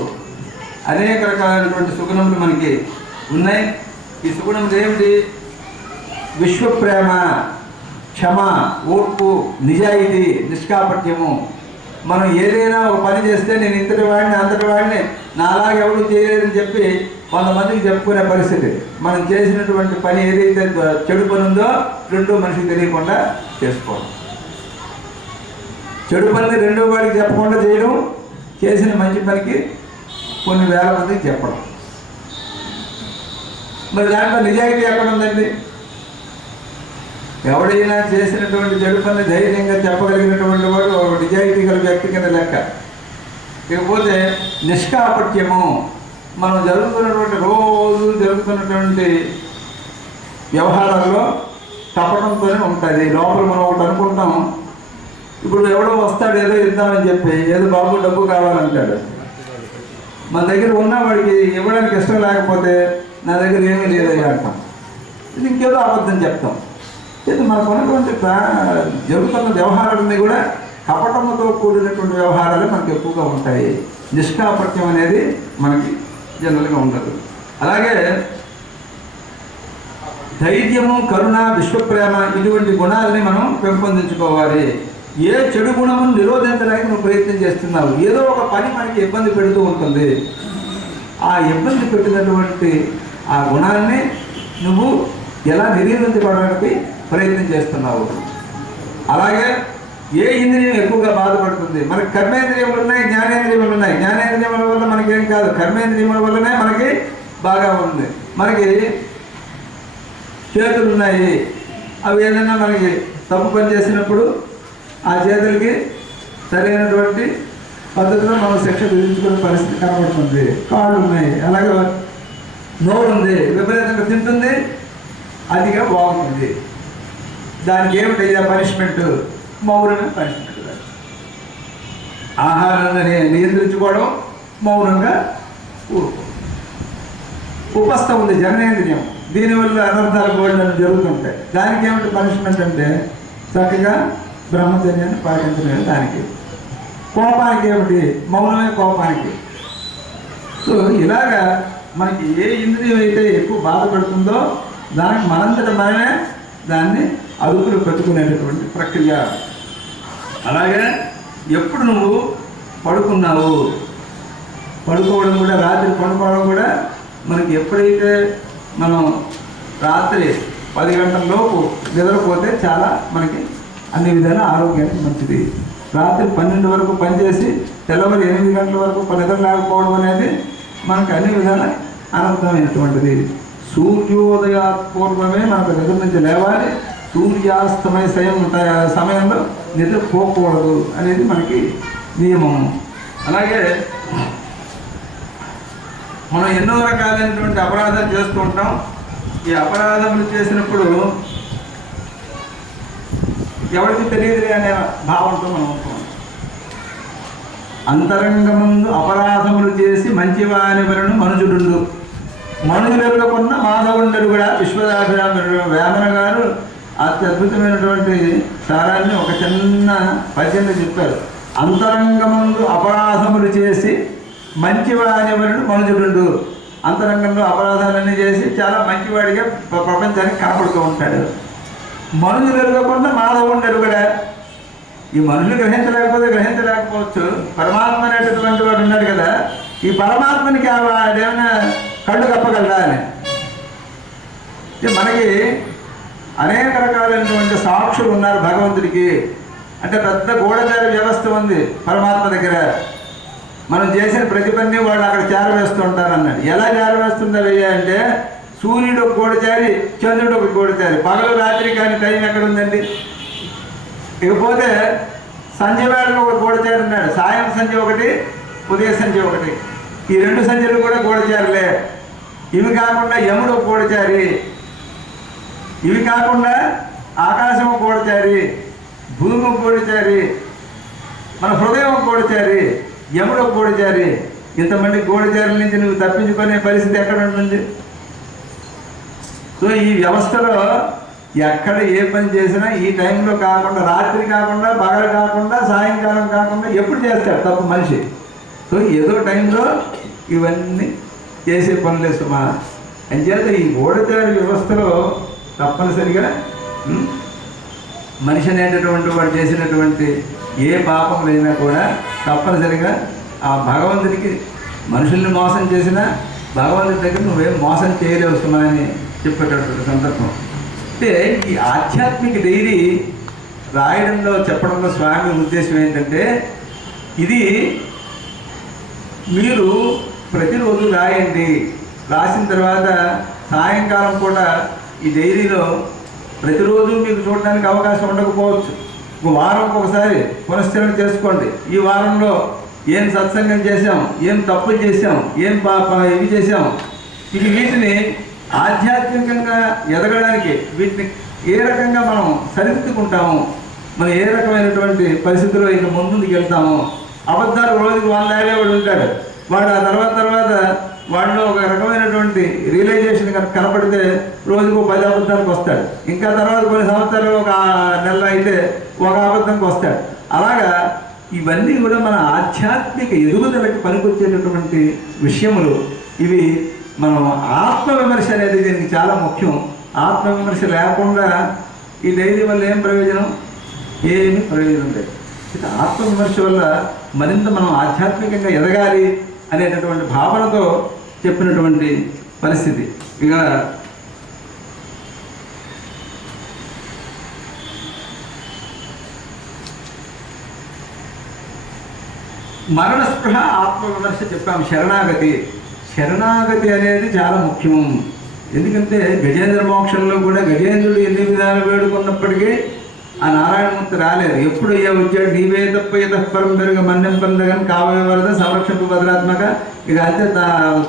అనేక రకాలైనటువంటి సుగుణములు మనకి ఉన్నాయి. ఈ సుగుణములు ఏమిటి? విశ్వప్రేమ, క్షమ, ఓర్పు, నిజాయితీ, నిష్కాపట్యము. మనం ఏదైనా ఒక పని చేస్తే నేను ఇంతటి వాడిని, అంతటి వాడిని, నాలాగా ఎవరు చేయలేదని చెప్పి కొంతమందికి చెప్పుకునే పరిస్థితి. మనం చేసినటువంటి పని ఏదైతే చెడు పని ఉందో రెండో మనిషికి తెలియకుండా చేసుకోవడం. చెడు పనిని రెండో వాడికి చెప్పకుండా చేయడం, చేసిన మంచి పనికి కొన్ని వేల మందికి చెప్పడం. మరి దాంట్లో నిజాయితీ ఎక్కడ ఉందండి? ఎవడైనా చేసినటువంటి చెడు పని ధైర్యంగా చెప్పగలిగినటువంటి వాడు నిజాయితీ గల వ్యక్తి కింద లెక్క. ఇకపోతే నిష్కాపట్యము. మనం రోజు జరుగుతున్నటువంటి వ్యవహారాల్లో కపటంతోనే ఉంటుంది. లోపల మనం ఒకటి అనుకుంటాం, ఇప్పుడు ఎవడో వస్తాడు ఏదో ఇద్దామని చెప్పి, ఏదో బాబు డబ్బు కావాలంటాడు. మన దగ్గర ఉన్న వాడికి ఇవ్వడానికి ఇష్టం లేకపోతే నా దగ్గర ఏమీ లేదయ్యా అంటాం. ఇది ఇంకేదో అబద్ధం చెప్తాం. ఇది మనకు ఉన్నటువంటి జరుగుతున్న వ్యవహారాలన్నీ కూడా కపటంతో కూడినటువంటి వ్యవహారాలు మనకు ఎక్కువగా ఉంటాయి. నిష్కాపట్యం అనేది మనకి జనరల్గా ఉండదు. అలాగే ధైర్యము, కరుణ, విశ్వప్రేమ ఇటువంటి గుణాలని మనం పెంపొందించుకోవాలి. ఏ చెడు గుణమును నిరోధించడానికి నువ్వు ప్రయత్నం చేస్తున్నావు. ఏదో ఒక పని మనకి ఇబ్బంది పెడుతూ ఉంటుంది. ఆ ఇబ్బంది పెట్టినటువంటి ఆ గుణాన్ని నువ్వు ఎలా నిరోధించుకోవడానికి ప్రయత్నం చేస్తున్నావు. అలాగే ఏ ఇంద్రియం ఎక్కువగా బాధపడుతుంది? మనకి కర్మేంద్రియములు ఉన్నాయి, జ్ఞానేంద్రియములు ఉన్నాయి. జ్ఞానేంద్రియముల వల్ల మనకేం కాదు, కర్మేంద్రియముల వల్లనే మనకి బాగా ఉంది. మనకి చేతులు ఉన్నాయి, అవి ఏదైనా మనకి తప్పు పని చేసినప్పుడు ఆ చేతులకి సరైనటువంటి పద్ధతిలో మనం శిక్ష విధించుకునే పరిస్థితి కనబడుతుంది. కాళ్ళు ఉన్నాయి, అలాగే నోరు ఉంది, విపరీతంగా తింటుంది, అదిగా బాగుంటుంది. దానికి ఏమిటయ్యా పనిష్మెంట్? మౌనమే పనిష్మెంట్. ఆహారాన్ని నియంత్రించుకోవడం, మౌనంగా ఊరుకోవడం. ఉపస్థ ఉంది, జననేంద్రియం. దీనివల్ల అనర్థాలు గోల్డెన్ జరుగుతుంటాయి. దానికి ఏమిటి పనిష్మెంట్ అంటే చక్కగా బ్రహ్మచర్యాన్ని పాటించలేదు. దానికి కోపానికి ఏమిటి? మౌనమే కోపానికి. సో ఇలాగా మనకి ఏ ఇంద్రియం అయితే ఎక్కువ బాధపడుతుందో దానికి మనంతట మనమే దాన్ని అదుపులో పెట్టుకునేటటువంటి ప్రక్రియ. అలాగే ఎప్పుడు నువ్వు పడుకున్నావు, పడుకోవడం కూడా, రాత్రి పడుకోవడం కూడా మనకి ఎప్పుడైతే మనం రాత్రి 10 గంటల లోపు నిద్రపోతే చాలా మనకి అన్ని విధాల ఆరోగ్యానికి మంచిది. రాత్రి 12 వరకు పనిచేసి తెల్లవారు 8 గంటల వరకు నిద్ర లేకపోవడం అనేది మనకు అన్ని విధాల అనర్థమైనటువంటిది. సూర్యోదయాత్పూర్వమే మనకు నిద్ర నుంచి లేవాలి. సూర్యాస్తమయ సమయంలో నిద్రపోకూడదు అనేది మనకి నియమము. అలాగే మనం ఎన్నో రకాలైనటువంటి అపరాధాలు చేస్తూ ఉంటాం. ఈ అపరాధములు చేసినప్పుడు ఎవరికి తెలియదులే అనే భావంతో మనం ఉంటాం. అంతరంగమందు అపరాధములు చేసి మంచివాని వలను మనుజుడు మనుజులెరుగకున్న మాధవుండరు కూడా విశ్వదాభిరాముడు వేమన గారు అత్యద్భుతమైనటువంటి సారాన్ని ఒక చిన్న పద్యంలో చెప్పారు. అంతరంగమందు అపరాధములు చేసి మంచివాని వలను మనుజుడు. అంతరంగంలో అపరాధాలన్నీ చేసి చాలా మంచివాడిగా ప్రపంచానికి కనపడుతూ ఉంటాడు. మనుషులు ఎరగకుండా మాధవుండరు కూడా. ఈ మనుషులు గ్రహించలేకపోవచ్చు. పరమాత్మ అనేటటువంటి వాడు ఉన్నాడు కదా, ఈ పరమాత్మనికి ఏమైనా కళ్ళు కప్పగలరా అని. మనకి అనేక రకాలైనటువంటి సాక్షులు ఉన్నారు భగవంతుడికి. అంటే పెద్ద గూఢచారి వ్యవస్థ ఉంది పరమాత్మ దగ్గర. మనం చేసిన ప్రతి పని వాళ్ళు అక్కడ చేరవేస్తూ ఉంటారు అన్నాడు. ఎలా చేరవేస్తుంటారయ్యా అంటే, సూర్యుడు ఒక గూఢచారి, చంద్రుడు ఒక గూఢచారి. పగలు రాత్రి కానీ టైం ఎక్కడ ఉందండి? ఇకపోతే సంధ్య వేళకు ఒక గూఢచారి ఉన్నాడు. సాయం సంధ్య ఒకటి, ఉదయ సంధ్య ఒకటి. ఈ 2 సంధ్యలు కూడా గూఢచారులే. ఇవి కాకుండా యముడు ఒక గూఢచారి. ఇవి కాకుండా ఆకాశం ఒక గూఢచారి, భూమి ఒక గూఢచారి, మన హృదయం ఒక గూఢచారి, యముడు ఒక గూఢచారి. ఇంతమంది గూఢచారుల నుంచి నువ్వు తప్పించుకునే పరిస్థితి ఎక్కడ ఉంటుంది? సో ఈ వ్యవస్థలో ఎక్కడ ఏ పని చేసినా ఈ టైంలో కాకుండా, రాత్రి కాకుండా, పగలు కాకుండా, సాయంకాలం కాకుండా ఎప్పుడు చేస్తాడు తప్పు మనిషి. సో ఏదో టైంలో ఇవన్నీ చేసే పనులే సుమా. అంచేత ఈ గూఢచారి వ్యవస్థలో తప్పనిసరిగా మనిషి అనేటటువంటి వాడు చేసినటువంటి ఏ పాపములైనా కూడా తప్పనిసరిగా ఆ భగవంతుడికి, మనుషుల్ని మోసం చేసినా భగవంతుడి దగ్గర నువ్వేం మోసం చేయలేవు సుమా అని చెప్పేటటువంటి సందర్భం. అంటే ఈ ఆధ్యాత్మిక డైరీ రాయడంలో, చెప్పడంలో స్వామి ఉద్దేశం ఏంటంటే, ఇది మీరు ప్రతిరోజు రాయండి. రాసిన తర్వాత సాయంకాలం కూడా ఈ డైరీలో ప్రతిరోజు మీకు చూడడానికి అవకాశం ఉండకపోవచ్చు. ఒక వారంకి ఒకసారి పునశ్చరణ చేసుకోండి. ఈ వారంలో ఏం సత్సంగం చేసాం, ఏం తప్పులు చేసాం, ఏం ఇవి చేసాం, వీటిని ఆధ్యాత్మికంగా ఎదగడానికి వీటిని ఏ రకంగా మనం సరిదిద్దుకుంటాము, మనం ఏ రకమైనటువంటి పరిస్థితుల్లో ఇక ముందుకు వెళ్తాము. అబద్ధాలు రోజుకి 100 ఆడేవాడు ఉంటాడు. వాడు ఆ తర్వాత వాడిలో ఒక రకమైనటువంటి రియలైజేషన్ కనపడితే రోజుకు 10 అబద్ధానికి వస్తాడు. ఇంకా తర్వాత కొన్ని సంవత్సరాలు, ఒక నెల అయితే ఒక అబద్ధంకి వస్తాడు. అలాగా ఇవన్నీ కూడా మన ఆధ్యాత్మిక ఎదుగుదలకి పనికొచ్చేటటువంటి విషయములు. ఇవి మనం ఆత్మవిమర్శ అనేది దీనికి చాలా ముఖ్యం. ఆత్మవిమర్శ లేకుండా ఈ డైరీ వల్ల ఏం ప్రయోజనం? ఏమీ ప్రయోజనం లేదు. ఆత్మవిమర్శ వల్ల మరింత మనం ఆధ్యాత్మికంగా ఎదగాలి అనేటటువంటి భావనతో చెప్పినటువంటి పరిస్థితి. ఇక మరణస్పృహ ఆత్మవిమర్శ చెప్పాము. శరణాగతి అనేది చాలా ముఖ్యం. ఎందుకంటే గజేంద్ర మోక్షంలో కూడా గజేంద్రుడు ఎన్ని విధాలు వేడుకున్నప్పటికీ ఆ నారాయణమూర్తి రాలేదు. ఎప్పుడు అయ్యా వచ్చాడు? నీవే తప్ప ఇతఃపరం పెరుగ మన్యం పొందగని కావే వరద సంరక్షణ భద్రాత్మక. ఇక అంతే,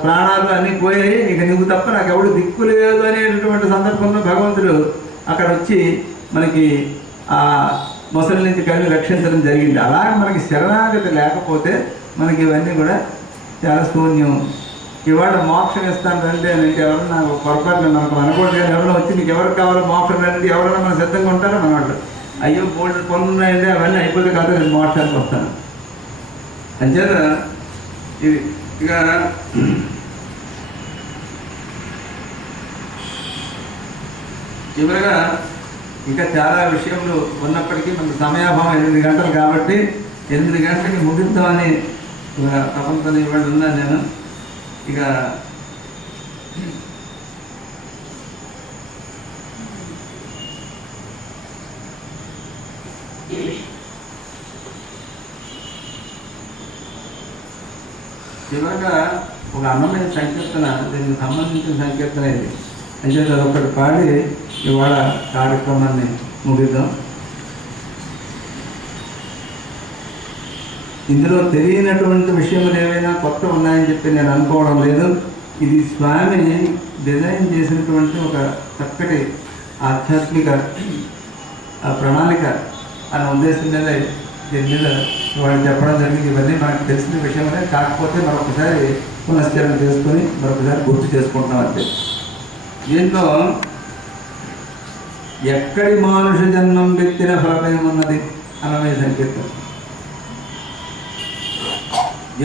ప్రాణాలు అన్నీ పోయాయి, ఇక నువ్వు తప్ప నాకు ఎవడు దిక్కు లేదు అనేటటువంటి సందర్భంలో భగవంతుడు అక్కడ వచ్చి మనకి ఆ మొసలి నుంచి కలిగి రక్షించడం జరిగింది. అలాగే మనకి శరణాగతి లేకపోతే మనకి ఇవన్నీ కూడా చాలా శూన్యం. ఇవాళ మోక్షం ఇస్తాను రండి అని అంటే ఎవరన్నా పొరపాటున మనకు అనుకోవట్లేదు. ఎవరైనా వచ్చి నీకు ఎవరికి కావాలో మోక్షం రండి ఎవరైనా మన సిద్ధంగా ఉంటారో మన వాళ్ళు. అయ్యో బోల్డ్ పనులు ఉన్నాయండి, అవన్నీ అయిపోతే కాదు నేను మాట్లాడికి వస్తాను అంచేత ఇది ఇక చివరిగా ఇంకా చాలా విషయంలో ఉన్నప్పటికీ మనకు సమయాభావం 8 గంటలు కాబట్టి 8 గంటలకి ముగిద్దామని ప్రపంచంలో ఇవాళ ఉన్నాను నేను. ఇక చివరిగా ఒక అన్నమైన సంకీర్తన, దీనికి సంబంధించిన సంకీర్తన ఇది అంటే అదొకటి పాడి ఇవాళ కార్యక్రమాన్ని ముగిద్దాం. ఇందులో తెలియనటువంటి విషయములు ఏవైనా కొత్త ఉన్నాయని చెప్పి నేను అనుకోవడం లేదు. ఇది స్వామి డిజైన్ చేసినటువంటి ఒక చక్కటి ఆధ్యాత్మిక ప్రణాళిక అనే ఉద్దేశం మీద దీని మీద వాళ్ళు చెప్పడం జరిగింది. ఇవన్నీ మనకు తెలిసిన విషయమే, కాకపోతే మరొకసారి పునశ్చరణ చేసుకొని మరొకసారి గుర్తు చేసుకుంటున్నాం అంతే. దీంట్లో ఎక్కడి మానుష జన్మం వ్యక్తిన ఫలమేమున్నది అన్నమే సంకేతం.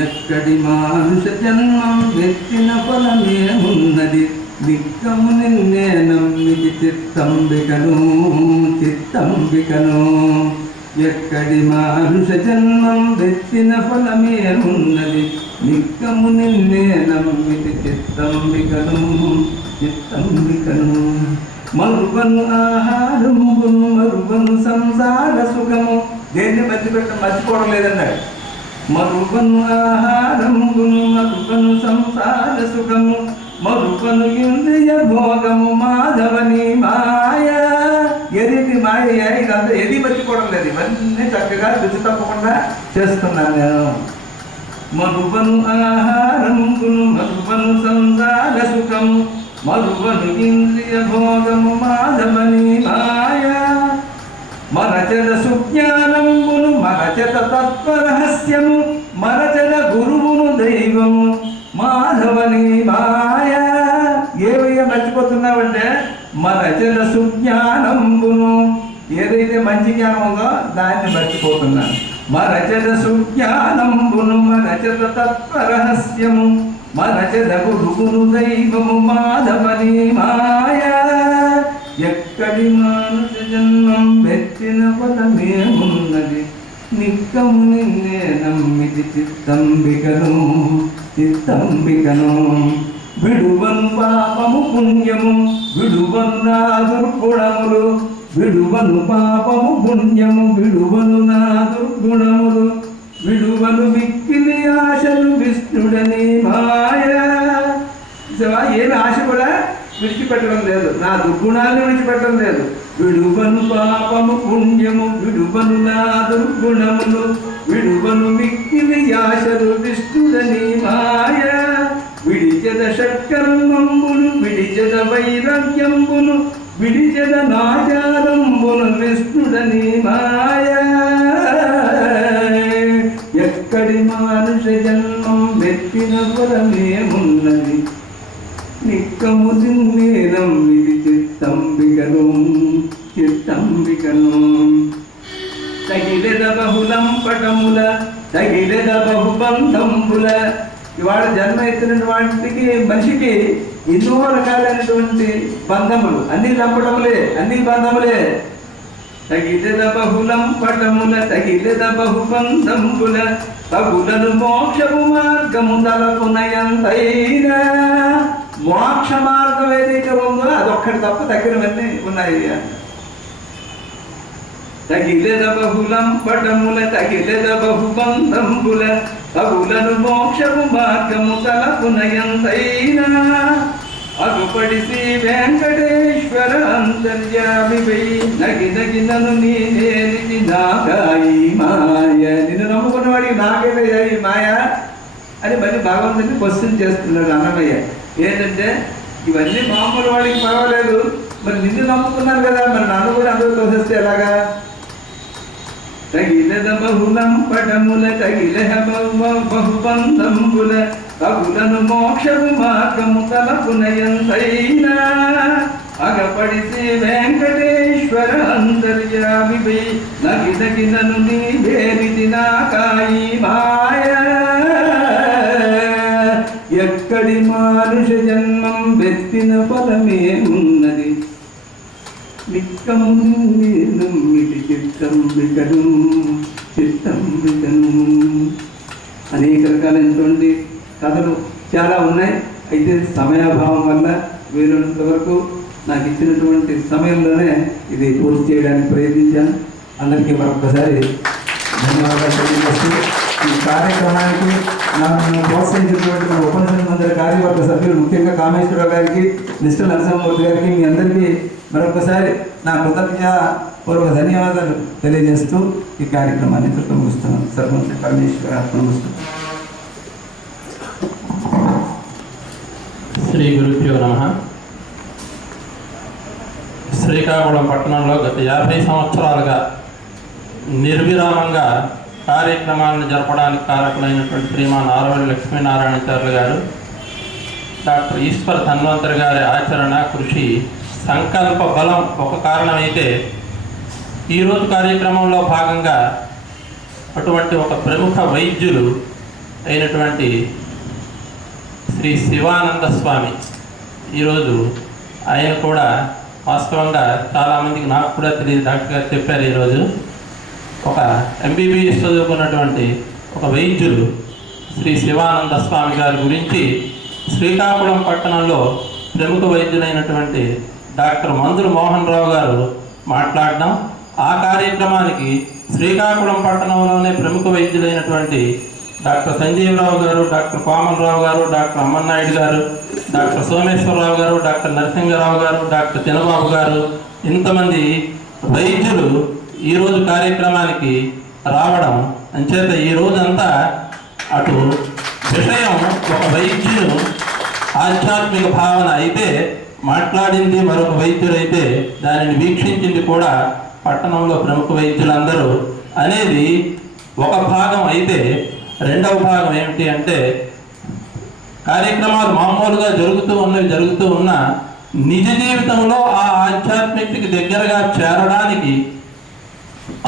ఎక్కడి మానుష జన్మం వ్యక్తిన ఫలమేమున్నది, దిక్కము నిన్నే నమ్మిది చిత్తంబికను చిత్తంబికను. ఎక్కడి మానుష జన్మం వ్యక్తిన ఫలమేమున్నది, నిక్కము నిన్నే నమ్మిది చిత్తంబికను చిత్తంబికను. మరువను ఆహారంబును మరువను సంసార సుఖము. దేన్ని మర్చిపోవడం లేదన్నాడు. మరువను ఆహారంబును మరువను సంసార సుఖము, మరువను ఇంద్రియ భోగము మాధవని మాయ. ఏది మాయ, ఇదంతా ఏది మర్చిపోవడం లేదు. ఇవన్నీ చక్కగా రుచి తప్పకుండా చేస్తున్నాను నేను. మరువను ఆహారంబును మరువను సంసార సుఖము, మరువను ఇంద్రియ భోగము మాధవని మాయ. మరచద సుజ్ఞానంబును మరచత తత్వరహస్యము, మరచద గురువును దైవము మాధవని మాయ. ఏవయ్యా మర్చిపోతున్నావంటే మరచద సుజ్ఞానంబును, ఏదైతే మంచి జ్ఞానం ఉందో దాన్ని మర్చిపోతున్నాను. మరచద సుజ్ఞానంబును మరచద తత్వరహస్యము, మరచద గురువును దైవము మాధవని మాయ. ఎక్కడి మానుష జన్మం వెచ్చిన ఫలమేమున్నది, నిక్కము నిన్నే నమ్మిది చిత్తంబికను చిత్తంబికను. విడువను పాపము పుణ్యము విడువను నా దుర్గుణములు, విడువను పాపము పుణ్యము విడువను నా దుర్గుణములు, విడువను మిక్కిలి ఆశలు విష్ణుడని మాయ. ఏమి ఆశ కూడా విడిచిపెట్టడం లేదు, నా దుర్గుణాన్ని విడిచిపెట్టడం లేదు. విడువను పాపము పుణ్యము విడువను నా దుర్గుణములు, విడువను మిక్కిలి ఆశలు విష్ణుడని మాయ. విడిచెద షట్కర్మంబులు విడిచెద వైరాగ్యంబులు, విడిచెద నాచారంబులు విష్ణుడని మాయ. ఎక్కడి మానుష జన్మం వెత్తిన ఫలమేమున్నది, నిక్కము నిన్నే నమ్మిది చిత్తంబికను చిత్తంబికను. తగిలెద బహుళం పటముల తగిలెద బహుబంధంబుల. ఇవాళ జన్మ ఎత్తిన వాటికి మనిషికి ఎన్నో రకాలైనటువంటి బంధములు, అన్ని లంపటములే అన్ని బంధములే. తగిలెద బహుళం పటముల తగిలెద బహుబంధంబుల, తగులను మోక్షము మార్గము తలపునయంతైనా. మోక్ష మార్గం ఏదైతే ఉందో అదొక్కటి తప్ప తగినవన్నీ ఉన్నాయి. తగిలెద బహుళం పటముల తగిలెద బహుబంధంబుల, తగులను మోక్షము మార్గము తలపునయంతైనా. అగుపడి శ్రీ వెంకటేశ్వర అంతర్యామి నగి నగి నన్ను నేనేది నాగాయి మాయ. నిన్ను నమ్ముకున్నవాడికి నాకేదయ్యా ఈ మాయ అని మళ్ళీ భగవంతుని క్వశ్చన్ చేస్తున్నాడు అన్నమయ్య. ఏంటంటే ఇవన్నీ మామూలు వాడికి పర్వాలేదు, మరి నిన్ను నమ్ముకున్నాను కదా, మరి నన్ను కూడా అందరూ తోసేస్తే ఎలాగా. తగిలెద బహుళం పటముల తగిలెహ బహుబంధంబుల, తగులను మోక్షము మార్గము తలపునయంతైనా. అగపడి శ్రీ వెంకటేశ్వర అంతర్యామి నను నీ వేరిది నాకాయి మాయ ఎక్కడి మానుష జన్మం వెత్తిన ఫలమే ఉన్నది నిక్కముంది చిత్తం వికను అనేక రకాలైనటువంటి కథలు చాలా ఉన్నాయి. అయితే సమయాభావం వల్ల వీలున్నంత వరకు నాకు ఇచ్చినటువంటి సమయంలోనే ఇది పూర్తి చేయడానికి ప్రయత్నించాను. అందరికీ మరొకసారి ధన్యవాదాలు తెలియజేస్తూ ఈ కార్యక్రమానికి నన్ను ప్రోత్సహించినటువంటి మన ఉపనిషత్తు మందిర కార్యవర్గ సభ్యులు ముఖ్యంగా కామేశ్వరరావు గారికి, నిష్ఠల నరసింహమూర్తి గారికి, మీ అందరికీ మరొకసారి నా కృతజ్ఞతాపూర్వక ధన్యవాదాలు తెలియజేస్తూ ఈ కార్యక్రమాన్ని ముగిస్తున్నాను. సర్వం పరమేశ్వర నమస్కారం. శ్రీ గురుభ్యో నమః. శ్రీకాకుళం పట్టణంలో గత 50 సంవత్సరాలుగా నిర్విరామంగా కార్యక్రమాలను జరపడానికి కారకులైనటువంటి శ్రీమాన్ ఆరవల్లి లక్ష్మీనారాయణాచార్యులు గారు, డాక్టర్ ఈశ్వర్ ధన్వంతరి గారి ఆచరణ, కృషి, సంకల్ప బలం ఒక కారణమైతే ఈరోజు కార్యక్రమంలో భాగంగా అటువంటి ఒక ప్రముఖ వైద్యులు అయినటువంటి శ్రీ శివానంద స్వామి ఈరోజు ఆయన కూడా వాస్తవంగా చాలామందికి, నాకు కూడా తెలియదు, డాక్టర్ గారు చెప్పారు, ఈరోజు ఒక ఎంబీబీఎస్ చదువుకున్నటువంటి ఒక వైద్యులు శ్రీ శివానంద స్వామి గారి గురించి శ్రీకాకుళం పట్టణంలో ప్రముఖ వైద్యులైనటువంటి డాక్టర్ మందుల మోహన్ రావు గారు మాట్లాడడం, ఆ కార్యక్రమానికి శ్రీకాకుళం పట్టణంలోనే ప్రముఖ వైద్యులైనటువంటి డాక్టర్ సంజీవరావు గారు, డాక్టర్ కోమలరావు గారు, డాక్టర్ అమ్మన్నాయుడు గారు, డాక్టర్ సోమేశ్వరరావు గారు, డాక్టర్ నరసింహరావు గారు, డాక్టర్ చిన్నబాబు గారు, ఇంతమంది వైద్యులు ఈరోజు కార్యక్రమానికి రావడం అంచేత ఈ రోజంతా అటు విషయం ఒక వైద్యులు ఆధ్యాత్మిక భావన అయితే మాట్లాడింది మరొక వైద్యులైతే దానిని వీక్షించింది కూడా పట్టణంలో ప్రముఖ వైద్యులందరూ అనేది ఒక భాగం అయితే, రెండవ భాగం ఏమిటి అంటే కార్యక్రమాలు మామూలుగా జరుగుతూ ఉన్న నిజ జీవితంలో ఆ ఆధ్యాత్మికతకి దగ్గరగా చేరడానికి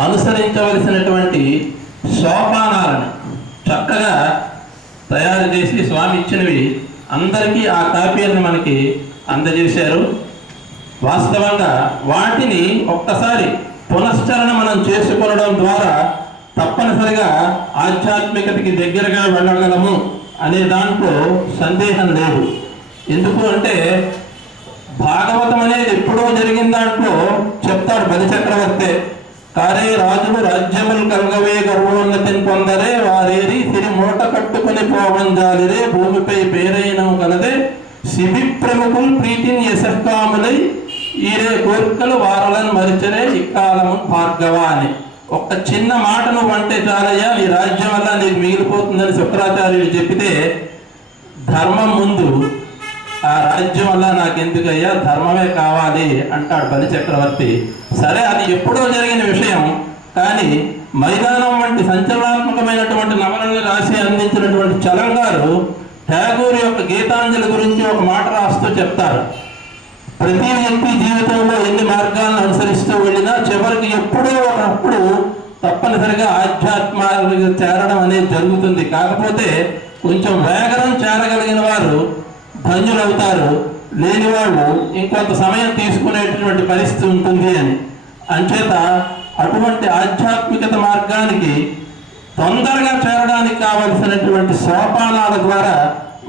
అనుసరించవలసినటువంటి సోపానాలను చక్కగా తయారు చేసి స్వామి ఇచ్చినవి అందరికీ ఆ కాపీలను మనకి అందజేశారు. వాస్తవంగా వాటిని ఒక్కసారి పునశ్చరణ మనం చేసుకొనడం ద్వారా తప్పనిసరిగా ఆధ్యాత్మికతకి దగ్గరగా వెళ్ళగలము అనే దాంట్లో సందేహం లేదు. ఎందుకు అంటే భాగవతం అనేది ఎప్పుడో జరిగిన దాంట్లో చెప్తాడు బలిచక్రవర్తి, కారే రాజులు రాజ్యములు కలగవే గర్వోన్నతిని పొందరే వారేరి సిరి మూట కట్టుకుని పోవంజాలిరే భూమిపై పేరైన కలదే శిబి ప్రముఖులు ప్రీతిని యశకాములై ఈరే కోరికలు వారలను మరిచరే ఇక్కాలము భార్గవ అని ఒక్క చిన్న మాటను అంటే చాలయ్యా నీ రాజ్యం వల్ల నీకు మిగిలిపోతుందని శుక్రాచార్యుడు చెప్పితే, ధర్మం ముందు ఆ రాజ్యం వల్ల నాకెందుకయ్యా, ధర్మమే కావాలి అంటాడు బలి చక్రవర్తి. సరే, అది ఎప్పుడో జరిగిన విషయం, కానీ మైదానం వంటి సంచలనాత్మకమైనటువంటి నవలని రాసి అందించినటువంటి చలం గారు ఠాగూర్ యొక్క గీతాంజలి గురించి ఒక మాట రాస్తూ చెప్తారు. ప్రతి వ్యక్తి జీవితంలో ఎన్ని మార్గాలను అనుసరిస్తూ వెళ్ళినా చివరికి ఎప్పుడో ఒకప్పుడు తప్పనిసరిగా ఆధ్యాత్మిక చేరడం అనేది జరుగుతుంది. కాకపోతే కొంచెం వేగనం చేరగలిగిన వారు ధన్యులవుతారు, లేని వాళ్ళు ఇంకొంత సమయం తీసుకునేటటువంటి పరిస్థితి ఉంటుంది అని. అంచేత అటువంటి ఆధ్యాత్మికత మార్గానికి తొందరగా చేరడానికి కావలసినటువంటి సోపానాల ద్వారా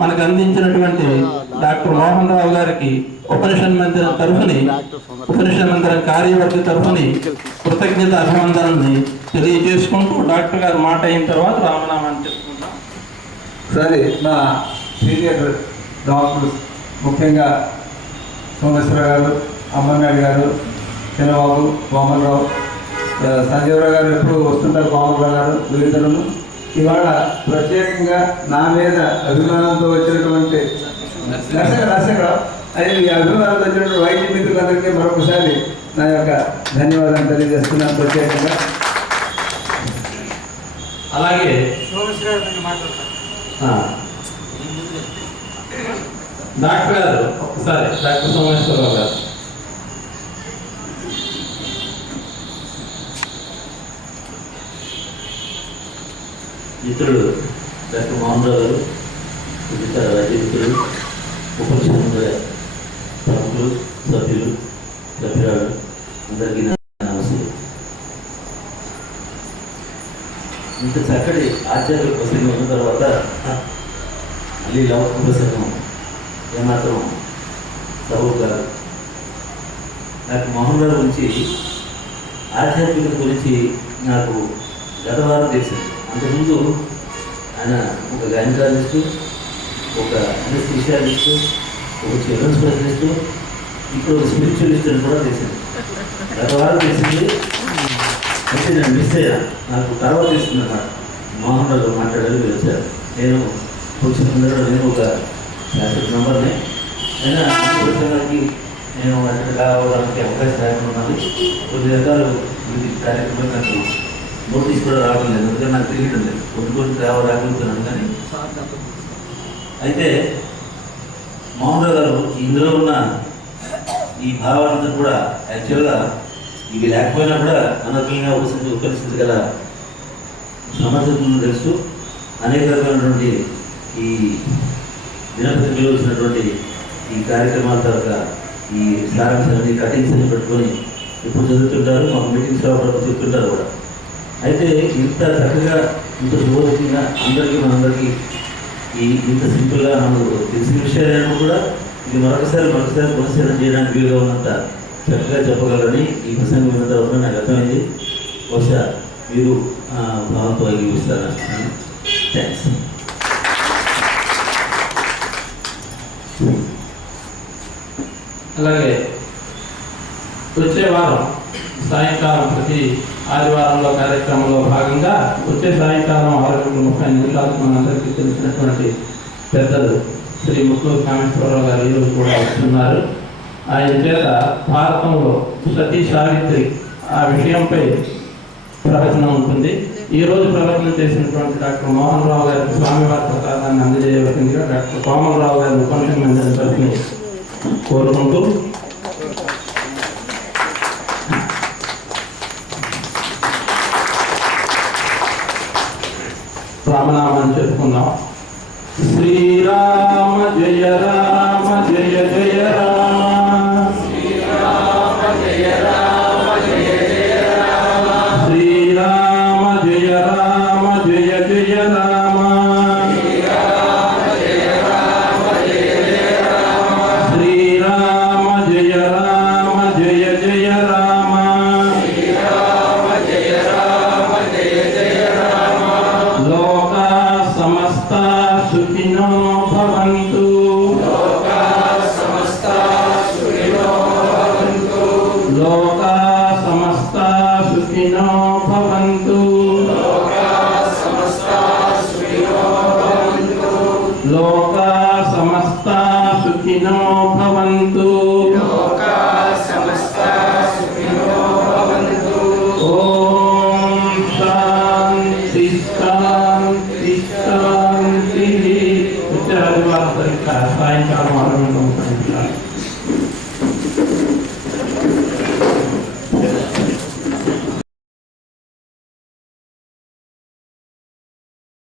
మనకు అందించినటువంటి డాక్టర్ మోహన్ రావు గారికి ఉపనిషత్ మందిరం తరఫుని, ఉపనిషత్ మందిరం కార్యవర్గ తరఫుని కృతజ్ఞత అభివందనని తెలియజేసుకుంటూ డాక్టర్ గారు మాట అయిన తర్వాత రామనామాన్ని చెప్పుకుంటాం. సరే, మా సీనియర్ డాక్టర్స్ ముఖ్యంగా సోమేశ్వర గారు, అమ్మన్నాయుడు గారు, చిన్నబాబు, కోమలరావు, సంజీవరావు గారు ఎప్పుడు వస్తుంటారు, కోమలరావు గారు, వీరిద్దరు ఇవాళ ప్రత్యేకంగా నా మీద అభిమానంతో వచ్చినటువంటి నరసింహరావు అదే ఈ అభిమానంతో వచ్చినటువంటి వైద్య మిత్రులందరికీ మరొకసారి నా యొక్క ధన్యవాదాలు తెలియజేస్తున్నాను ప్రత్యేకంగా. అలాగే డాక్టర్ గారు ఒకసారి డాక్టర్ సోమేశ్వరరావు గారు మిత్రుడు డాక్టర్ మోహన్ రావు గారు, ఇతర రచయితలు, ఉపనిషత్తుల ప్రముఖులు, సభ్యులు, సభ్యురాలు అందరికీ నమస్తే. ఇంత చక్కటి ఆచార్య ప్రసంగం ఉన్న తర్వాత మళ్ళీ లౌకిక ప్రసంగం ఏమాత్రం సబబు కాదు. డాక్టర్ మోహన్ రావు గురించి, ఆధ్యాత్మికత గురించి నాకు గత వారం తెలిసింది. అంతకుముందు ఆయన ఒక గైనకాలజిస్టు, ఒక అనస్థీషియాలిస్టు, ఒక చిల్డ్రన్స్ స్పెషలిస్టు, ఇప్పుడు ఒక స్పిరిచువలిస్ట్ అని కూడా తెలిసింది. గత వారం తెలిసింది. అయితే నేను మిస్ అయ్యాను. నాకు తర్వాత తెలిసింది అన్నమాట. మోహన్ రావు మాట్లాడారు, వచ్చారు. నేను కూర్చున్న నేను ఒక నంబర్ని అయినా ప్రసంగానికి నేను అక్కడ రావడానికి అవకాశం లేకున్నది. కొద్ది రకాలు ఇది కార్యక్రమం నాకు నోటీస్ కూడా రావడం లేదు, అందుకని నాకు తెలియడం లేదు. కొన్ని రాగలుగుతున్నాను. కానీ అయితే మోహన్ రావు గారు ఇందులో ఉన్న ఈ భావాలంతా కూడా యాక్చువల్గా ఇవి లేకపోయినా కూడా అనర్గంగా ఉపకరిస్తుంది గల సమర్థతను తెలుస్తూ అనేక రకమైనటువంటి ఈ దినపత్రికలో వచ్చినటువంటి ఈ కార్యక్రమాల తర్వాత ఈ సారాంశాన్ని కటింగ్స్ అని పెట్టుకొని ఇప్పుడు చదువుతుంటారు. మాకు మీటింగ్స్ రావడం చెప్తుంటారు కూడా. అయితే ఇంత చక్కగా, ఇంత శుభోదయంగా మనందరికీ ఇంత సింపుల్గా మనకు తెలిసిన విషయాలను కూడా ఇది మరొకసారి పరిశీలన చేయడానికి వీలుగా ఉన్నంత చక్కగా చెప్పగలరని ఈ ప్రసంగం విన్న తర్వాత నాకు అర్థమైంది. బహుశా మీరు భావంతో అంగీకరిస్తారా? థ్యాంక్స్. అలాగే వచ్చే వారం సాయంకాలం, ప్రతి ఆదివారంలో కార్యక్రమంలో భాగంగా వచ్చే సాయంకాలం 6:30 మనందరికీ తెలిసినటువంటి పెద్దలు శ్రీ ముత్తూరు కామేశ్వరరావు గారు ఈరోజు కూడా వస్తున్నారు. ఆయన చేత భారతంలో సతీ సావిత్రి ఆ విషయంపై ప్రవచనం ఉంటుంది. ఈరోజు ప్రవచనం చేసినటువంటి డాక్టర్ మోహన్ రావు గారికి స్వామివారి ప్రసాదాన్ని అందజేయవలసిందిగా డాక్టర్ కోమలరావు గారి ఉపన్యాసం అందరినీ కోరుకుంటూ రామనామాన్ని చెప్పుకుందాం. శ్రీరామ జయ రామ జయ జయ రామ, శ్రీరామ జయ రామ జయ జయ రామ, శ్రీరామ జయ రామ జయ జయ రామ, శ్రీరామ జయ రామ జయ జయ రామ, శ్రీరామ జయ రామ జయ జయ రామ, శ్రీరామ జయ రామ జయ జయ రామ. లోకా సమస్తా సుఖినో భవంతు, లోకా సమస్తా సుఖినో భవంతు, లోకా సమస్తా సుఖినో భవంతు, లోకా సమస్తా సుఖినో భవంతు, లోకా సమస్తా సుఖినో భవంతు.